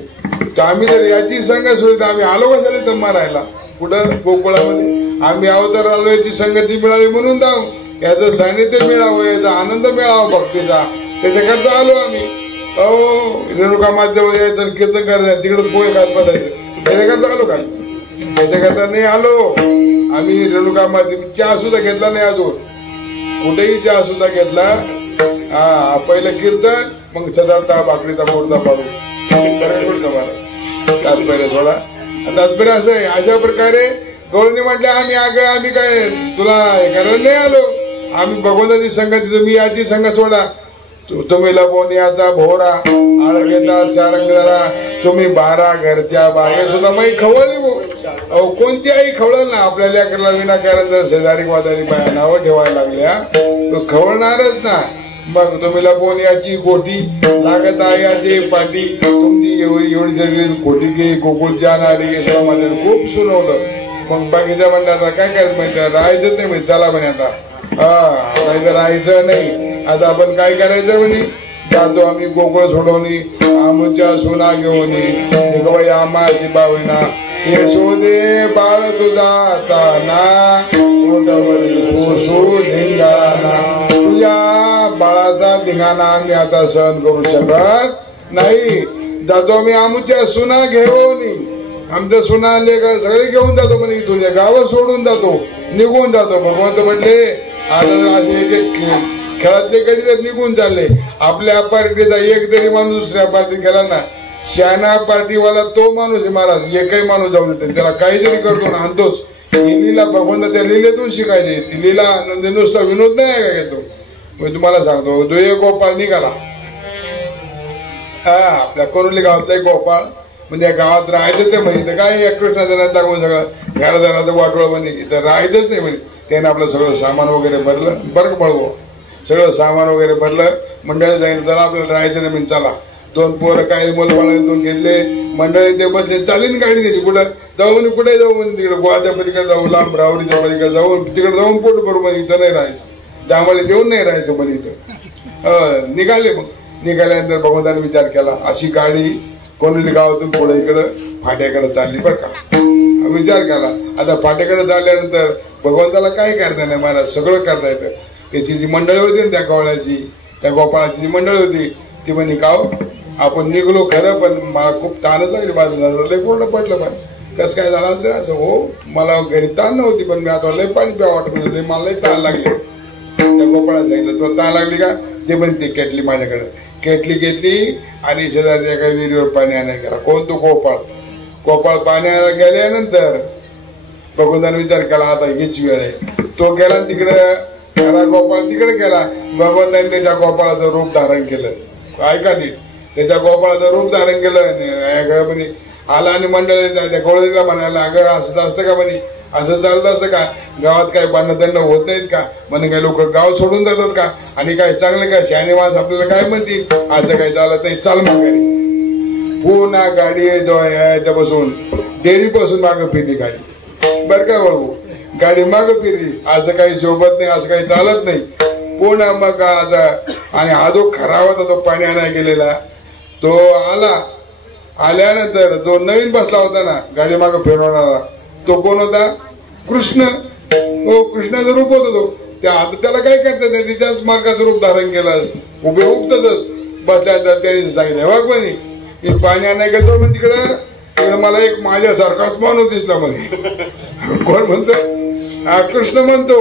आम्ही जर याची संगत सोडली तर आम्ही आलो का झाले तर मारायला कुठं गोकुळामध्ये. आम्ही अवतार आलो याची संगती मिळावी म्हणून जाऊ, याचं सानिध्य मिळावं, याचा आनंद मिळावा भक्तीचा, त्याच्याकरता आलो आम्ही. रेणुका मातेजवळ यायचं कीर्तन करायचं, तिकडे पोहे खात बसायचं, त्याच्याकरता आलो का. त्याच्याकरता नाही आलो आम्ही. रेणुका माते चहा सुद्धा घेतला नाही अजून, कुठेही चहा सुद्धा घेतला. हा पहिलं कीर्तन मग सदार्था भाकरीचा मोडता पाडू तात्पर्य सोडा. तात्पर्य असं आहे. अशा प्रकारे गवळणी म्हटलं आम्ही काय तुला करायला नाही आलो, आम्ही भगवंताची संगत. तुम्ही याची संगत सोडा. तुम्ही लबोनियाचा भोरा आळगेचा सारंगरा तुम्ही 12 घरच्या बाहेर सुद्धा माई खवळली भो. अहो कोणती आई खवळल ना. आपल्या लेकरला विनाकारण जर शेजारी वादारी बाया नावं ठेवायला लागल्या तो खवळणारच ना. मग तुम्ही लबोनियाची गोटी लागत आहे पाठी तुमची एवढी सगळी खोटी की गोकुळच्या नारी मध्ये खूप सुनवलं. मग बाकीच्या म्हणतात काय करायचं माहिती राहायचंच नाही माहिती. चला म्हणे आता नाही तर राहायचं नाही. आता आपण काय करायचं म्हणे, जातो आम्ही गोकुळ सोडवणी आमच्या सोना घेऊन आमाची बावीना. यशोदे बाळ तुझा ताना धिंगाणा. तुझ्या बाळाचा धिंगाणा आम्ही आता सहन करू शकत नाही. जातो आम्ही आमच्या सुना घेऊन, आमच्या सुना लेकर सगळे घेऊन जातो म्हणे. तुझ्या गावात सोडून जातो, निघून जातो. भगवंत म्हटले आता असे एक खेळातले कधी तर निघून चालले. आपल्या पार्टीचा एक जरी माणूस दुसऱ्या पार्टीत गेला ना, शहाणा पार्टीवाला तो माणूस आहे महाराज. एकही माणूस जाऊ देते त्याला काहीतरी करतो ना आणतोच. ही लीला भगवंत त्या लीलेतून शिकायची. ती लीला म्हणजे नुसता विनोद नाही का घेतो. मी तुम्हाला सांगतो, दुये गोपाळ निघाला. आपल्या कोरोली गावातला गोपाळ म्हणजे गावात राहायचंच नाही म्हणे. तर काय कृष्णाचं दाखवून सगळं घरादाराचं वाटोळ म्हणे इथं राहायचंच नाही म्हणे. त्याने आपलं सगळं सामान वगैरे भरलं, बरं पळवो सगळं सामान वगैरे भरलं. मंडळी जाईल तर आपल्याला राहायचं नाही म्हणजे चला. 2 पोरं काय मुलं बाळा 2 घेतले. मंडळी ते बसले, चालीन गाडी द्यायची. कुठं जाऊ म्हणे, कुठे जाऊ म्हणे, तिकडे गोवाच्या पलीकडे जाऊ, लांब रावरीच्या पलीकडे जाऊ, तिकडे जाऊन पोट भरू म्हणे. इथं नाही राहायचं, आम्हाला देऊन नाही राहायचं म्हणे इथं. निघाले. मग निघाल्यानंतर भगवंताने विचार केला, अशी गाडी कोणली गावातून पुढे इकडं फाट्याकडे चालली बरं का. विचार केला, आता फाट्याकडे चालल्यानंतर भगवंताला काय करता नाही महाराज, सगळं करता येतं. त्याची जी मंडळी होती ना त्या गवळ्याची, त्या गोपाळाची जी मंडळी होती ती म्हणे, गाव आपण निघलो खरं पण मला खूप ताणच लागली, बाजूला लय कोरडं पडलं. पण कसं काय झालं असं असं हो, मला घरी ताण नव्हती पण मी आता लय पाणी प्या वाटत म्हणजे मला लय ताण लागली. त्या गोपाळाला सांगितलं, तुला ताण लागली का, ते पण ती केटली माझ्याकडे. केटली घेतली आणि शेजारच्या एका विहिरीवर पाणी आणायला गेला. कोण तो गोपाळ. गोपाळ पाणी आणायला गेल्यानंतर भगवंताने विचार केला, आता हीच वेळ आहे. तो गेला तिकडे, खरा गोपाळ तिकडे गेला. भगवंताने त्याच्या गोपाळाचं रूप धारण केलं. ऐका नीट, त्याच्या गोपाळाचं रूप धारण केलं म्हणे. आला आणि मंडळी त्या गोळीला म्हणायला, अगं असं असतं का म्हणे, असं चालत असतं का, गावात काही भांडण होत नाहीत का म्हणे, काही लोक गाव सोडून जातात का, आणि काय चांगले काय शहाणे माणसं आपल्याला काय म्हणतील, असं काही चालत नाही, चाल माघारी. पुन्हा गाडी याच्यापासून डेअरीपासून मागं फिरली गाडी बरं का बाबू. गाडी मागं फिरली, असं काही शोभत नाही, असं काही चालत नाही. पुन्हा मग आता आणि हा जो खरा होता तो पाणी आणायला गेलेला तो आला. आल्यानंतर जो नवीन बसला होता ना गाडी मागं फिरवणारा, तो कोण होता, कृष्ण. हो, कृष्णाचं रूप होतं तो. त्याला काय करतात नाही, तिच्याच मार्गाचं रूप धारण केलं. उभे उठतच बसल्या. त्यांनी सांगितलं, बघ म्हणे मी पाणी आणायला गेलो म्हणजे तिकडे मला एक माझ्यासारखाच माणूस दिसला म्हणे. कोण म्हणतो, हा कृष्ण म्हणतो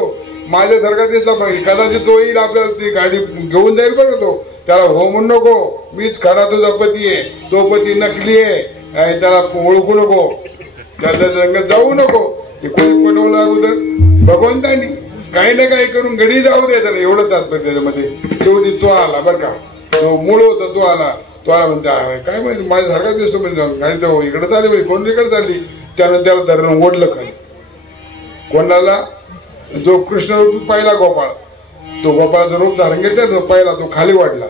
माझ्यासारखा दिसला पाहिजे. कदाचित तो येईल आपल्याला ती गाडी घेऊन जाईल बरं तो. त्याला हो म्हणू नको, मीच खरा तुझा पती आहे, तो पती नकली आहे, त्याला ओळखू नको, त्याच्या संगत जाऊ नको. हे कोणी पटवलं अगोदर भगवंतानी. काही ना काही करून घडी जाऊ द्यायचं नाही, एवढं तात्पर्य त्याच्यामध्ये. शेवटी तो आला बरं का, तो मूळ होता, तो आला. तो आला म्हणते, काय माहिती माझ्यासारखा दिसतो म्हणजे गाडी तर इकडे चालली बाई, कोण इकडे चालली. त्यानं त्याला धरण ओढलं खाली. कोणाला, जो कृष्ण रूप पाहिला गोपाळ, तो गोपाळाचं रूप धारण घेतलं, तो पहिला तो खाली वाढला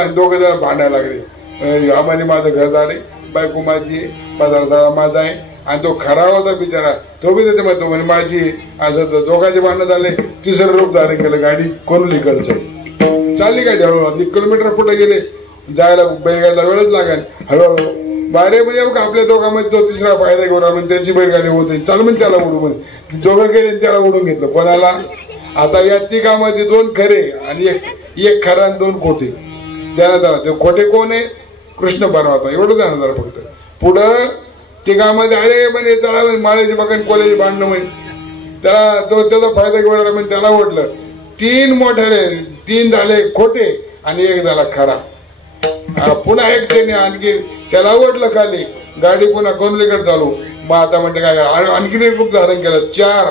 आणि 2 जण भांडायला लागले. आम्हाला माझं घर झाले, बायको माझी, पदार्थ माझा आहे. आणि तो खरा होता बिचारा, तो बी देते म्हणतो म्हणे माझी. असं दोघांचे भांडणं झाले. 3रं रूप धारण केलं, गाडी कोणलीकडचं चालली. गाडी हळूहळू 1 किलोमीटर पुढे गेले. जायला बैलगाडीला वेळच लागेल. हळूहळू बारे म्हणजे आपल्या दोघांमध्ये तो 3रा फायदा घेऊन म्हणजे त्याची बैलगाडी होते, चाल म्हणजे त्याला उडू म्हणजे. दोघं गेले त्याला उडून घेतलं. कोणाला, आता या तिघामध्ये 2 खरे आणि एक खरा आणि 2 खोटे. त्यानंतर ते खोटे कोण आहे, कृष्ण परमात्मा. एवढं जाणार फक्त. पुढं तिघामध्ये अरे म्हणे त्याला माळ्याची बघन कोल्याची भांडणं म्हणे. त्याला तो त्याचा फायदा घेऊन म्हणजे त्याला ओढलं. 3 मोठे 3 झाले खोटे आणि 1 झाला खरा. पुन्हा एक त्याने आणखी त्याला ओढलं खाली. गाडी पुन्हा कोंदलीकडे चालू. मग आता म्हणते काय आणखीन एक रूप धारण केलं. 4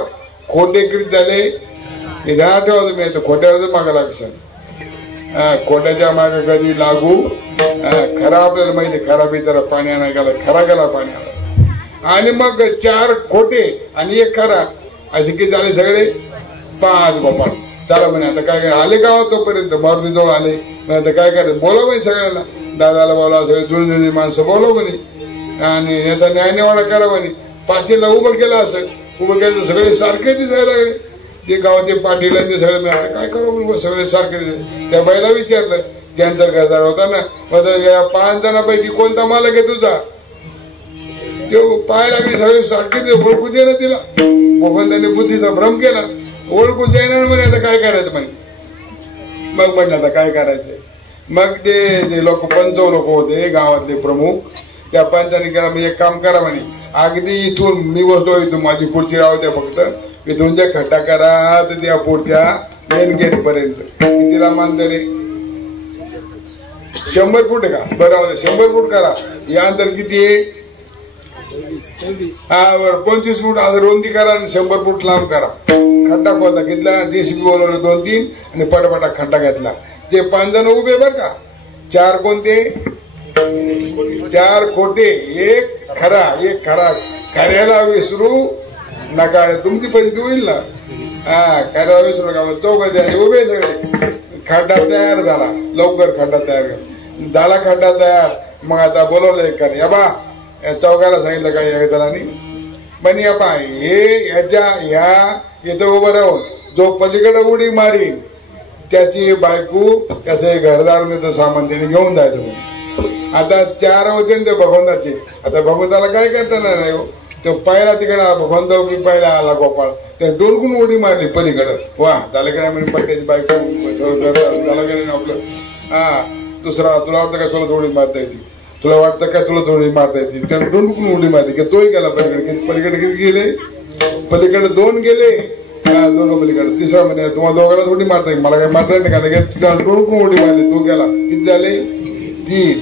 खोटे कृत झाले. हे ध्यानात ठेवा तुम्ही, खोट्यावरच मागा लागशाल. खोट्याच्या मागे कधी लागू. खरा आपल्याला माहिती, खरा बिचारा पाणी आणायला गेला, खरा गेला पाणी आणायला. आणि मग 4 खोटे आणि 1 खरा, असे किती झाले सगळे 5 गोपाळ. त्याला म्हणे आता काय काय आले गावात तोपर्यंत मारुती जवळ आले. आता काय करायचं, बोलाव म्हणे सगळ्यांना, दादाला बोलावं, सगळे जुळजुळी माणसं बोलाव म्हणे आणि याचा न्याय निवाडा करा म्हणे. पाटीलला उभं केलं. असं उभं केलं सगळे सारखे दिसायला लागले. ते गावाचे पाटील ते सगळे मिळाले. काय करू सगळे सारखे. त्या बाईला विचारलं, ज्यांचा गजार होता ना, या 5 जणांपैकी कोणता मालक आहे तुझा. ते पाय लागले सगळे सारखे. ओळखू दे ना तिला. भगवंताने बुद्धीचा भ्रम केला. ओळखू जाईना म्हणे. आता काय करायचं म्हणे. मग म्हणलं आता काय करायचंय. मग ते लोक 5 लोक होते गावातले प्रमुख. त्या पंचाने केला, म्हणजे एक काम करा म्हणे, अगदी इथून मी बसतो, इथून माझी पुढची राहू द्या, फक्त इथून जे खड्डा करा तर त्या पुढच्या मेन गेट पर्यंत. कितीला मानते रे, 100 फूट आहे का, बरं 100 फूट करा. या अंतर किती आहे, हा बरं 25 फूट असं रुंदी करा आणि 100 फूट लांब करा. खड्डा खोदला, घेतला, JCB बोलवलं 2-3 आणि पटापटा खड्डा घेतला. ते 5 जण उभे बरं का. 4 कोणते, 4 खोटे एक खरा कार्याला विसरू नका. तुमची परिस्थिती होईल ना. हा, कार्याला विसरू नका. चौघ उभे सगळे. खड्डा तयार झाला, लवकर खड्डा तयार झाला. खड्डा तयार. मग आता बोलवलं एक कर या बा चौघाला सांगितलं काय या जणांनी पण या बा हे ह्या इथं उभं राहून जो पलीकडे उडी मारीन त्याची बायको त्याचे घरदार सामान त्याने घेऊन जायचं. आता 4 होते ते भगवंताचे. आता भगवंताला काय करता नाही हो. तो पहिला तिकडे भगवंत पहिला आला गोपाळ त्या डोलकून उडी मारली पलीकडं. वा झालं काय म्हणजे पट्ट्याची बायको झालं काय आपलं. हा दुसरा तुला वाटतं का तुला थोडी मारता येते. तुला वाटतं का तुला थोडी मारता येते. त्यानं डोलकून उडी मारली की तोही गेला पलीकडे. पलीकडे किती गेले. पलीकडे 2 गेले. दोघं पलीकडे. तिसरा म्हणजे तुम्हाला दोघांना थोडी मारता येईल. मला काय मारता येते का डोलकून उडी मारली तो गेला. किती झाले 3.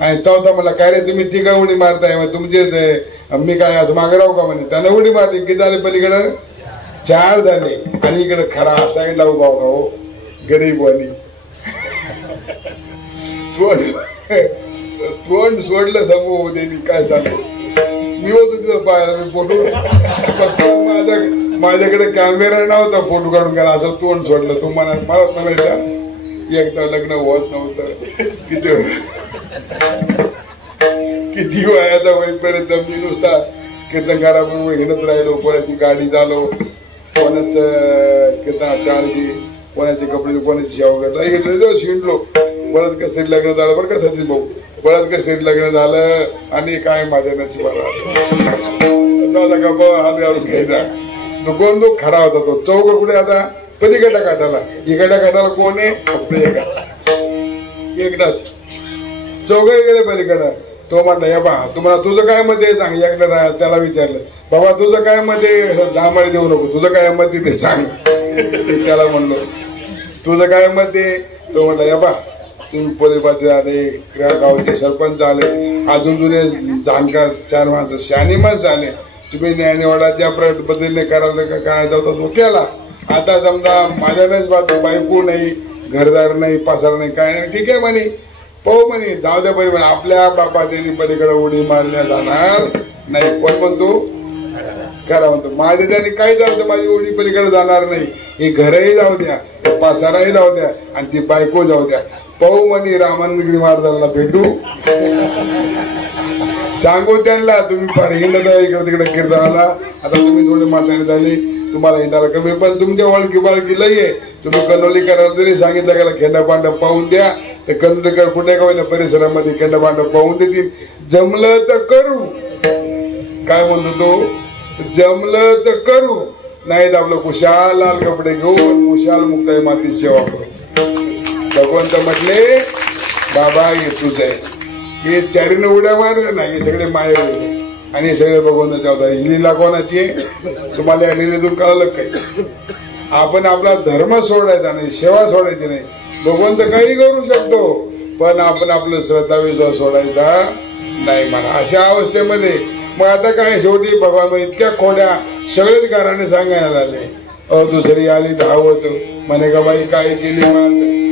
आणि चौथा मला काय रे तुम्ही 3 उडी मारताय तुमचेच मी काय मागे राहू का म्हणे. त्यानं उडी मारली किती झाले पलीकडे 4 झाले. आणि इकडे खरा साईडला उभा होता हो गरीब वाली. तोंड सोडलं समोर त्यांनी काय सांगू. मी होतो तिथं पाहायला फोटो. माझ्याकडे कॅमेरा नव्हता फोटो काढून गेला असं तोंड सोडलं. तुम्हाला मला म्हणायचं एकदा लग्न होत नव्हतं. किती वयाचा होईपर्यंत मी नुसता कीर्तनकाराबरोबर हिंडत राहिलो. कोणाची गाडी झालो, कोणाचं कीर्तन टाळली, कोणाचे कपडे, कोणाची सेवा करता शिंडलो. बळत कसरी लग्न झालं बरं का सचिन भाऊ. बळत कसरी लग्न झालं आणि काय माझ्या नशिबाला हात घालून घ्यायचा. तो कोण तो खरा होता तो. चौघ कुठे आता पलीकडे काटाला. इकडे काटाला कोण आहे फक्त एकदाच. चौघही गेले पलीकडं. तो म्हणला या बा तुम्हाला तुझं काय मत आहे सांग. एकदा त्याला विचारलं बाबा तुझं काय मत आहे. दामाडी देऊ नको. तुझं काय मत आहे ते सांग. त्याला म्हणलो तुझं काय मत आहे. तो म्हणला या बा तुम्ही पोलीस आले, गावचे सरपंच आले, अजून जुने जाणकार 4 माणसं शहाणी माणसं आले. तुम्ही न्यायनिवाडा ज्या पद्धतीने करायचा होता तो केला. आता समजा माझ्यानेच बायको नाही, घरदार नाही, पासार नाही, काय नाही. ठीक आहे म्हणे पाहू म्हणे जाऊ द्या बरी म्हणे. आपल्या बापा त्यांनी पलीकडे उडी मारल्या जाणार नाही. कोण म्हणतो करा म्हणतो. माझ्या त्याने काय जाऊ माझी उडी पलीकडे जाणार नाही. हे घरही जाऊ द्या, पासाराही जाऊ द्या आणि ती बायको जाऊ द्या. पाहू म्हणे रामानगिरी महाराजांना भेटू सांगू त्यांना. तुम्ही फार हिंडत इकडे तिकडे कीर्तनाला. आता तुम्ही थोडे म्हातारे झाले, तुम्हाला हिंडायला कमी, पण तुमच्या ओळखी बाळखी लई आहे. तुम्ही कनोली करायला तरी सांगितलं गेला खेंडा पांडव पाहून द्या. ते कनोलीकर कुठे का होईना परिसरामध्ये खेंडा पांडव पाहून देतील. जमलं तर करू. काय म्हणतो तो जमलं तर करू. नाही तर आपलं कुशाल लाल कपडे घेऊन कुशाल मुक्ताई माती सेवा करू. भगवंत म्हटले बाबा हे तुझ आहे. हे 4 उड्या मारल्या ना हे सगळे माये आणि हे सगळे भगवंत जबाबदारी. ही लीला कोणाची आहे तुम्हाला या लीलेतून कळलं काही. आपण आपला धर्म सोडायचा नाही, सेवा सोडायची नाही. भगवंत काही करू शकतो पण आपण आपलं श्रद्धा विश्वास सोडायचा नाही म्हणा. अशा अवस्थेमध्ये मग आता काय शेवटी भगवान इतक्या खोड्या सगळेच घराने सांगायला लागले. दुसरी आली धावत म्हणे का बाई काय केली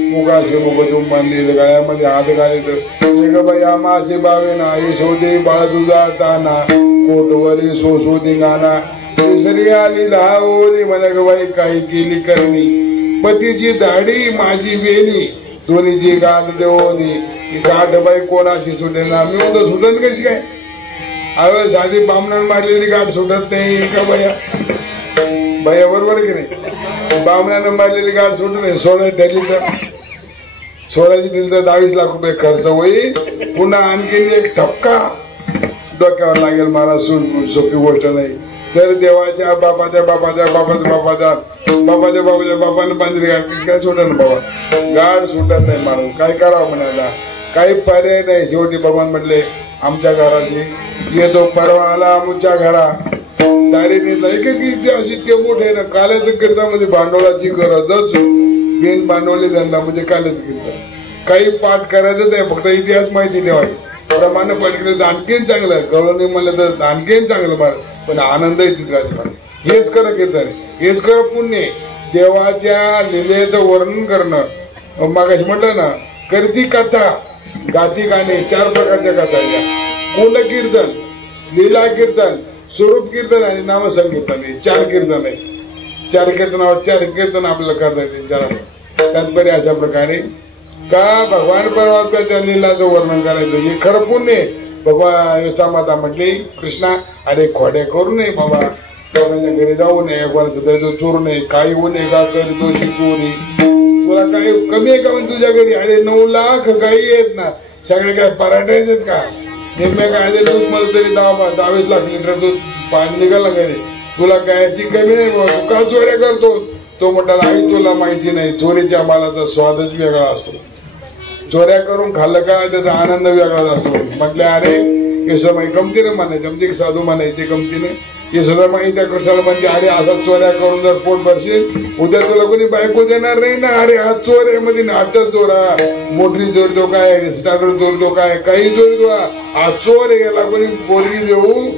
मुगाशी मुगतून बांधली गळ्यामध्ये हात घालीत बाई आमाशी बावे ना यशोदे बाळ तुझा ताना कोटवरी सोसू दिंगाना. तिसरी आली धावली म्हणे का बाई काय केली करणी पतीची दाढी माझी वेणी दोन्हीची गाठ देवणी. गाठ बाई कोणाशी सुटेना. मी म्हणतो सुटन कशी काय. अरे साधी बामणान मारलेली गाठ सुटत नाही का बया. बया बरोबर की नाही. बामणानं मारलेली गाठ सुटत नाही. सोळाची दिली तर 22 लाख रुपये खर्च होईल. पुन्हा आणखीन एक ठपका डोक्यावर लागेल. मला सोपी गोष्ट नाही. तर देवाच्या बापाच्या बापाच्या बापाच्या बापाच्या बापाच्या बापाच्या बापाने बांधली गाठ काय सुटत ना बाबा. गाड सुटत नाही माणूस. काय करावं म्हणायला काही पर्याय नाही. शेवटी भगवान म्हटले आमच्या घराची येतो परवा आला आमच्या घरा दारीने नाही का की इतिहास इतके मोठे ना. काल्याचं कीर्तनामध्ये भांडवलाची गरजच बिन भांडवली धंदा म्हणजे काल्याचं कीर्तन. काही पाठ करायचं नाही फक्त इतिहास माहिती ठेवायची. प्रमाण पाठ केलं तर आणखीन चांगलं. कळलं नाही म्हणलं तर आणखीन चांगलं मार पण आनंदही तितकाच. हेच खरं कीर्तन. हेच खरं पुण्य. देवाच्या लीलेचं वर्णन करणं. मागाशी म्हटलं ना करती कथा गाती गाणे 4 प्रकारच्या गाथा या. कुल कीर्तन, लीला कीर्तन, स्वरूप कीर्तन आणि नामसंकीर्तन हे 4 कीर्तन आहे. 4 कीर्तनावर 4 कीर्तन आपल्याला करता येते. जरा तात्पर्य अशा प्रकारे का भगवान परमात्म्याच्या लीलाचं वर्णन करायचं हे खरं पुण्य आहे. भगवान यशोदा माता म्हटली कृष्णा अरे खोड्या करू नये बाबा, कोणाच्या घरी जाऊ नये, कोणाचं त्याचं चोरू नये, काही होऊ नये का करतो चोरी, तुला काही कमी आहे का म्हणजे तुझ्या घरी? अरे 9 लाख गाई आहेत ना, सगळे काय पराठायचे आहेत का? निम्म्या गायचे दूध मला तरी 10-20 लाख लिटर दूध पाणी निघालं घरी, तुला गायची कमी नाही बाबा, तू का चोऱ्या करतो? तो म्हणाला आई तुला माहिती नाही, चोरीच्या मालाचा स्वादच वेगळा असतो, चोऱ्या करून खाल्लं का त्याचा आनंद वेगळाच असतो. म्हटलं अरे यशोदामाई गमतीने म्हणायचे, म्हणजे साधू म्हणायचे गमतीने. यशोदामाई त्या कृष्णाला म्हणजे अरे असा चोऱ्या करून जर पोट भरशील उद्या तुला कोणी बायको देणार नाही ना. अरे हा चोर आहे मध्ये नाटर चोरा, मोटरी चोरी दो काय, स्टार्टर चोरी दो काय, काही चोरी दो, हा चोर आहे, याला कोणी पोरगी देऊ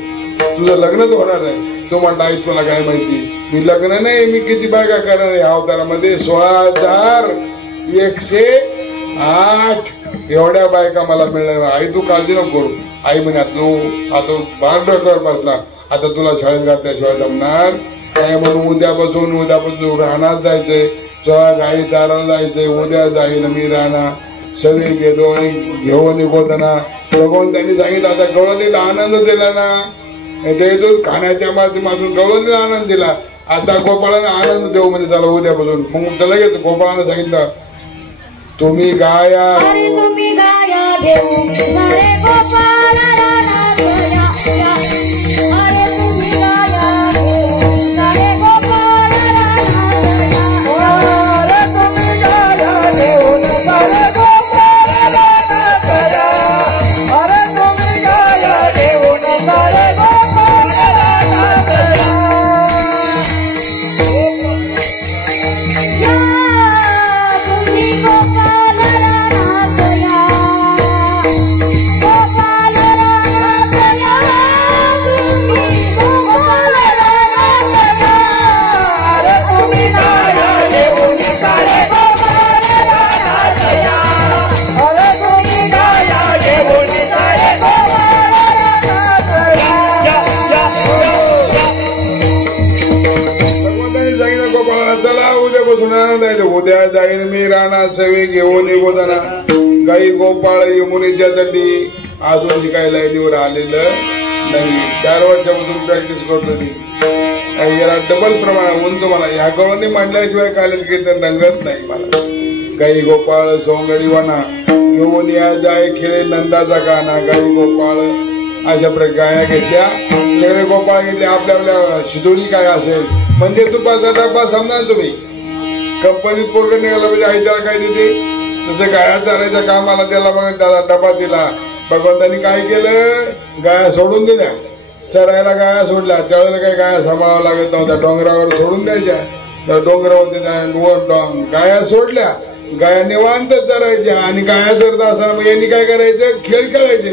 तुझं लग्नच होणार नाही. तो म्हणता आई तुला काय माहिती, मी लग्न नाही, मी किती बायका करणार आहे अवतारामध्ये 16,108 एवढ्या बायका मला मिळणार. आई तू काळजी नको करू. आई म्हणे तू आता बार डोक्यावर बसला, आता तुला शाळेत घातल्याशिवाय जमणार काय म्हणून उद्यापासून राहणार जायचंय, तुला गाई चारायला जायचंय, उद्या जाईल मी राहणार सगळी घेतो आणि घेऊन निघताना भगवंतांनी सांगितलं. आता गवळणीला आनंद दिला ना, तो खाण्याच्या माध्यमातून गवळणीला आनंद दिला, आता गोपाळानं आनंद देऊ म्हणजे त्याला उद्यापासून. मग त्याला घेतो गोपाळानं सांगितलं तुम्ही गाया, अरे तुम्ही गाया घेऊ सारे गोपाळ रानातल्या, अरे तुम्ही गाया घेऊ सारे गोपाळ रानातल्या, अरे तुम्ही गाया घेऊन सारे गोपाळ रानातल्या, अरे तुम्ही गाया घेऊन सारे गोपाळ रानातल्या. या तुम्ही गोपाळ रानातल्या, गोपाळ रानातल्या, तुम्ही गोपाळ रानातल्या, अरे तुम्ही गाया घेऊन सारे गोपाळ रानातल्या, अरे तुम्ही गाया घेऊन सारे गोपाळ रानातल्या. भगवंतांनी सांगितलं गोपाळाला चला उद्यापासून आनंद आहे. उद्या जाईल मी राणा सवे घेऊन निघताना गाई गोपाळ यमुनेच्या तटी. अजून शिकायला लाईनीवर आलेलं नाही, 4 वर्षापासून प्रॅक्टिस करतो मी. याला डबल प्रमाणात म्हणतो मला ह्या गवळणी मांडल्याशिवाय कालेज कीर्तन रंगत नाही मला. गाई गोपाळ सोंगडी वाना घेऊन या जाय खेळे नंदाचा गाणा. गाई गोपाळ अशा प्रकारे गाया घेतल्या, सगळे गोपाळ घेतले. आपल्या आपल्या शिदोरी काय असेल म्हणजे तुपाचा डब्बा समजा तुम्ही. कंपनीत पोरगं निघाला म्हणजे आई त्याला काय देते, तसं गाया चालायच्या कामाला त्याला मग त्याला डबा दिला. भगवंतांनी काय केलं, गाया सोडून दिल्या, चरायला गाया सोडल्या. त्यावेळेला काही गाया सांभाळावं लागत नव्हत्या, डोंगरावर सोडून द्यायच्या. त्या डोंगरावर गाया सोडल्या, गाया निवांत चरायच्या. आणि गाया चरत असताना मग यांनी काय करायचं, खेळ खेळायचे.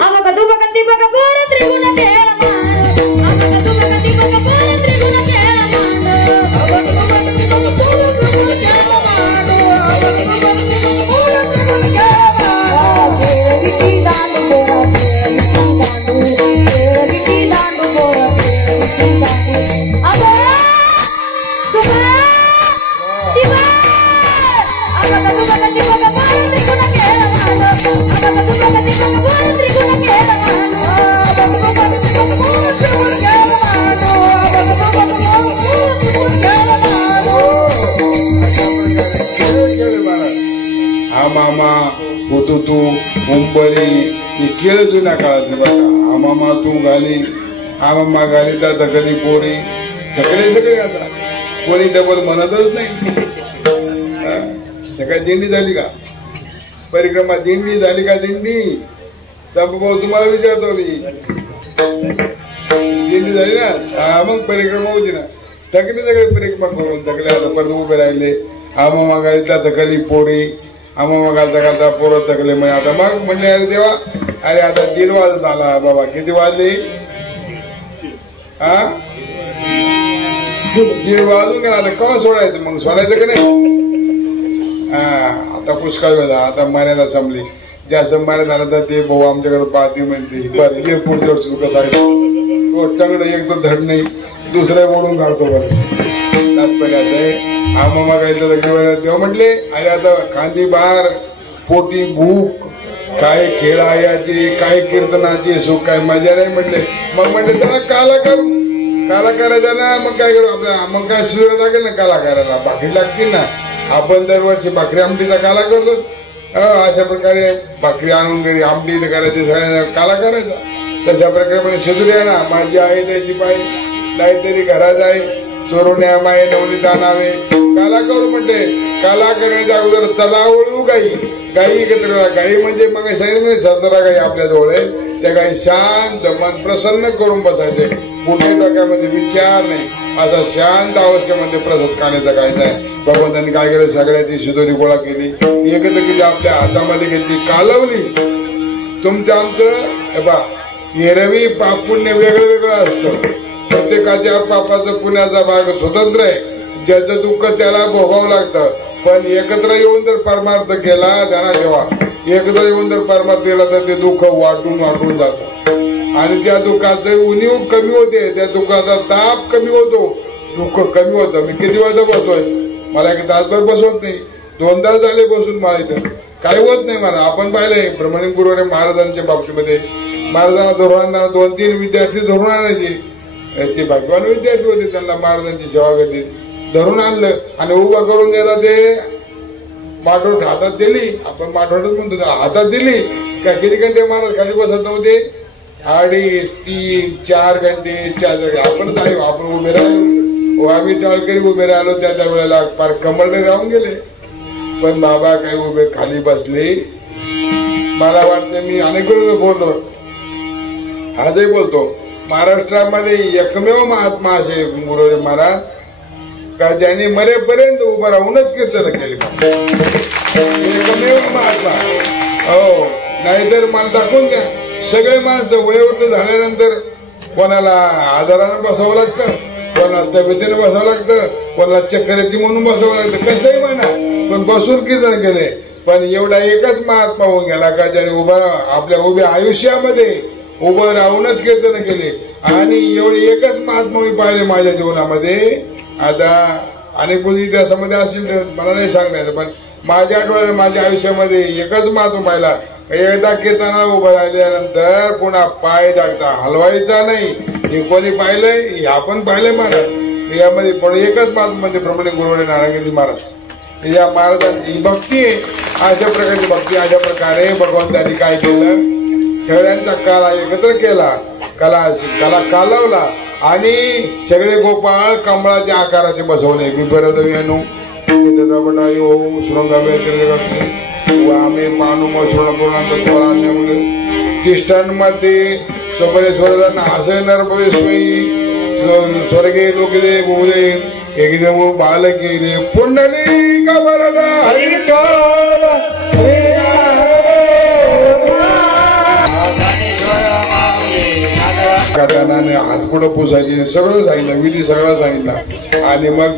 हा मामा होतो तू मुंबई ही खेळ जुन्या काळातली बघा. हा मामा तू घाली, हा मामा घाली त्या दखली पोरी सगळे सगळे. आता कोणी डबल म्हणतच नाही. काय दिंडी झाली का, परिक्रमा दिंडी झाली का? दिंडी भाऊ तुम्हाला विचारतो मी, दिंडी झाली ना? हा मग परिक्रमा होती ना, थकली सगळे परिक्रमा करून थकले. आता परत उभे राहिले. हा मामा घाली त्या दखली पोरी, हा मामा घालता घालता पोरं थकले. म्हणजे आता मग म्हणले अरे देवा, अरे आता 1:30 वाजत आला बाबा. किती वाजले? हा 1:30 वाजून गेला. आता केव्हा सोडायचं? मग सोडायचं का नाही? हा आता पुष्कळ वेळा, आता मर्यादा संपली. जास्त मारे झालं तर ते भाऊ आमच्याकडे पाहते म्हणते बरं ये पुढच्या वर्षी कसं आहे गोष्टाकडे एक तर धड नाही दुसऱ्या बोलून काढतो बरं तात्पर्य असं आहे. हा मामा काही तेव्हा म्हटले अरे आता खांदी बार पोटी भूक काय खेळायाची काय कीर्तनाची सुख काय मजा नाही म्हटले. मग म्हटले त्याला काला करायचा ना मग काय करू आपल्या मग काय शिजवं लागेल ना काला करायला भाकरी लागतील ना. आपण दरवर्षी भाकरी आमटीचा काला करतो अशा प्रकारे भाकरी आणून घरी आमटी करायची सगळ्यांना काला करायचा. तशा प्रकारे म्हणजे शिजूया ना माझी आहे त्याची पाय नाहीतरी घरात आहे चोरण्या माये नवनीता नावे काला करू म्हणते. काला करण्याच्या अगोदर तलावळू गाई एकत्र करा. गाई म्हणजे मग सांगितलं 17 गाई आपल्या जवळ आहे. त्या गाई शांत मन प्रसन्न करून बसायचे. कुठे डोक्यामध्ये विचार नाही असा शांत अवस्थेमध्ये प्रसाद खाण्याचा काय नाही. भगवंतांनी काय केलं सगळ्याची शिदोरी गोळा केली एकत्र केली आपल्या हातामध्ये घेतली कालवली. तुमचं आमचं एरवी पाप पुण्य वेगळं वेगळं असतं. प्रत्येकाच्या पापाचं पुण्याचा भाग स्वतंत्र आहे. ज्याचं दुःख त्याला भोगावं लागतं. पण एकत्र येऊन जर परमार्थ केला त्यांना ठेवा एकत्र येऊन जर परमार्थ केला तर ते दुःख वाटून जातं आणि त्या दुःखाचं उणीव कमी होते. त्या दुःखाचा ताप कमी होतो दुःख कमी होतं. मी किती वेळा बसतोय मला एक तासभर बसवत नाही 2 तास झाले बसून मला इथं काही होत नाही मला. आपण पाहिलंय ब्रह्मलिंग गुरुवारी महाराजांच्या बाबतीमध्ये महाराजांना धरून 2-3 विद्यार्थी धरून आणायचे. ते भगवान विद्यार्थी होते त्यांना महाराजांची सेवा करते धरून आणलं आणि उभं करून द्यायला ते माठोड हातात दिली. आपण माठोडच म्हणतो हातात दिली का किती घंटे महाराज खाली बसत नव्हते 2.5, 3, 4 घंटे 4 आपण आपण उभे राहिलो आम्ही टाळकरी उभे राहिलो त्या वेळेला फार कमरने राहून गेले. पण बाबा काही उभे खाली बसले. मला वाटतं मी अनेक वेळेला बोललो आजही बोलतो महाराष्ट्रामध्ये एकमेव महात्मा असे गुरुवारी महाराज का ज्यांनी मरेपर्यंत उभं राहूनच कीर्तन केले. एकमेव महात्मा हो नाहीतर मला दाखवून द्या सगळे माणसं वयोवृद्ध झाल्यानंतर कोणाला आजारानं बसावं लागतं कोणाला तब्येतीने बसावं लागतं कोणाला चक्कर येते म्हणून बसावं लागतं कसंही म्हणा पण बसून कीर्तन केले. पण एवढा एकच महात्मा होऊन गेला का ज्याने आपल्या उभ्या आयुष्यामध्ये उभं राहूनच कीर्तन केले. आणि एवढे एकच महात्मा मी पाहिले माझ्या जीवनामध्ये. आता अनेक गोष्टी इतिहासामध्ये असतील तर मला नाही सांगण्याचं पण माझ्या आठवड्यात माझ्या आयुष्यामध्ये एकच महात्मा पाहिला. एकदा कीर्तनाला उभं राहिल्यानंतर पुन्हा पाय दाखता हलवायचा नाही. हे कोणी पाहिलंय हे आपण पाहिलंय महाराज. यामध्ये पण एकच महात्मा म्हणजे ब्रह्मलिंग गुरुवारी नारायणगिरी महाराज. या महाराजांची भक्ती आहे अशा प्रकारची भक्ती. अशा प्रकारे भगवंतांनी काय केलं सगळ्यांचा काला एकत्र केला काला कालवला आणि सगळे गोपाळ कमळाच्या आकाराचे बसवले. बिबरद वेणू आम्ही पानू मशूर्ण तिष्ठांमध्ये सबरेश्वर हसे नरबळेश्वरी स्वर्गे लोकदे उदय एकदम बालकी पुंडली का बरदा हात पुढं पुसायची सगळं सांगितलं विधी सगळं सांगितलं. आणि मग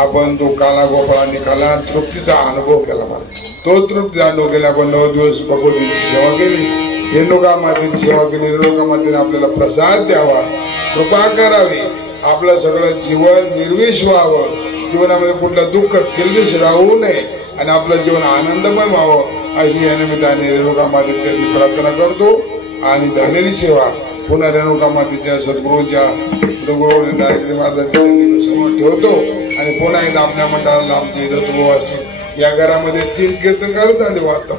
आपण तो काला गोपाळांनी काला तृप्तीचा अनुभव केला. मला तो तृप्तीचा अनुभव केला. आपण 9 दिवस भगवतीची सेवा केली रेणुका मातेची सेवा केली. रेणुका मातेने आपल्याला प्रसाद द्यावा कृपा करावी आपलं सगळं जीवन निर्विष व्हावं जीवनामध्ये कुठलं दुःख किल्लिश राहू नये आणि आपलं जीवन आनंदमय व्हावं अशी या निमित्ताने रेणुका मातेची प्रार्थना करतो. आणि झालेली सेवा पुन्हा रेणुका मातेच्या सद्गुरूच्या नारायणगिरी महाराजांच्या समोर ठेवतो. आणि पुन्हा एकदा आपल्या मंडळाला आमच्या इथं सुरुवात या घरामध्ये 3 कीर्तन करत आले वाटतं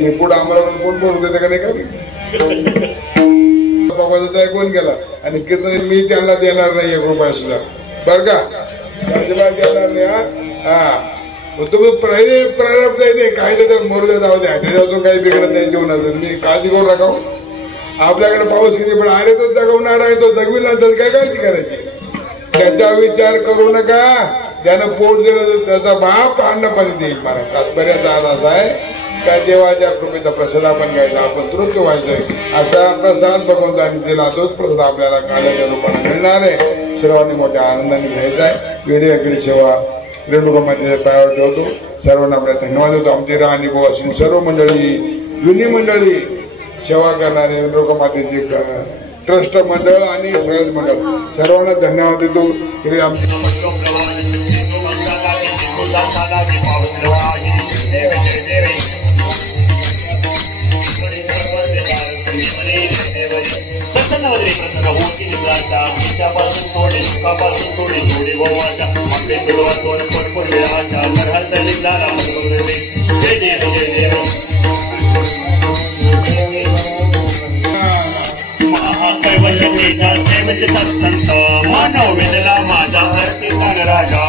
हे पुढे आम्हाला कोण बोलू देते का नाही का कोण केला. आणि कीर्तन मी त्यांना देणार नाही 1 रुपया सुद्धा बरं का अजिबात देणार नाही. हा तुम्ही प्रारब्ध आहे काय त्याच्यात मरू जाऊ द्या त्याच्यातून काही बिघडत नाही जीवनाचं मी काळजी करू नका. आपल्याकडे पाऊस किती पण अरे तो जगवणार आहे तो जगविला तर काय काळजी करायची त्याचा विचार करू नका. ज्यानं पोट दिलं त्याचा बाप अन्न पाणी देईल. मला तात्पर्याचा असा आहे का देवाच्या कृपेचा प्रसाद आपण घ्यायचा आपण तृप्त व्हायचं असा प्रसाद भगवंतांनी दिला तोच प्रसाद आपल्याला काल्याच्या रूपाने मिळणार आहे. सर्वांनी मोठ्या आनंदाने घ्यायचा आहे. वेळेकडे सेवा रेणुका मातेच्या पायावर ठेवतो. सर्वांना आपल्याला धन्यवाद देतो. आमचे राणी भाऊ असून सर्व मंडळी जुनी मंडळी सेवा करणारे लोकमातेचे ट्रस्ट मंडळ आणि सगळेच मंडळ सर्वांना धन्यवाद देतो. श्री राम. प्रसन्न होती निद्राचा तिच्यापासून थोडे सुखापासून थोडी थोडी गोवाच्या आपले तुळवा तोड पडपड वेळाच्या घरात निघाला जय देव जय देव. महाकैवल्यतेच्या सेवेचे सत्संत मानव वेदला माझा हरती राजा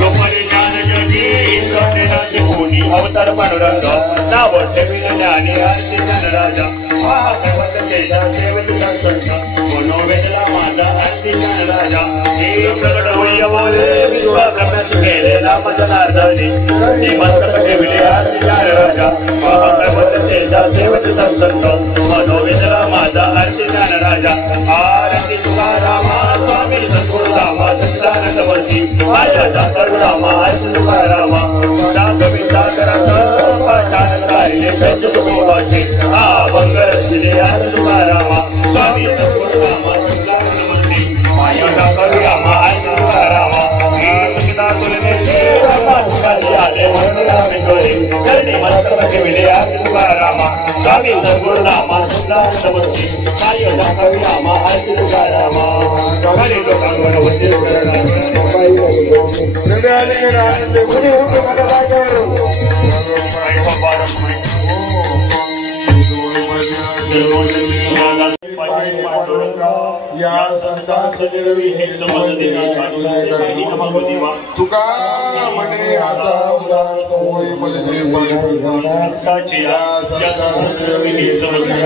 गोपाली ज्ञान जगी इंद्राचे कोणी अवतार पांडुरंग नाव ठेविल ज्ञानी हरती राजा. महाकैवल्यतेच्या सेवेचे सत्संत मानव वेदला माझा हरती राजा हे प्रगट होईले विश्वा करण्यास केलेला मजनार्दनी ती मस्तक ठेविले हरती राजा. महाकैवल्यतेच्या सेवेचे सत्संत मानव वेदला माझा हरती राजा. आरती तुकारामा स्वामी सद्गुरुरामा सच्चिदानंदमूर्ती माझ्या सद्गुरुरामा आरती तुकारामा सदा कविता करत पाठान गायले सद्गुरुवाचे हा मंगळ दिले आरती तुकारामा स्वामी सद्गुरुरामा सच्चिदानंदमूर्ती माझ्या कविरामा आरती तुकारामा गीता तुलने सेवा तुकारी आले मंदिरामे डोळे चरणी मस्तक ठेविले आरती तुकारामा स्वामी सद्गुरुरामा सच्चिदानंदमूर्ती माझ्या कविरामा आरती तुकारामा. हरे लोकांवर होते या संतांस निर्वी हे समजले तुका म्हणे आता उदाहरण होय म्हणजे संताची या संतांस निर्वी हे समजले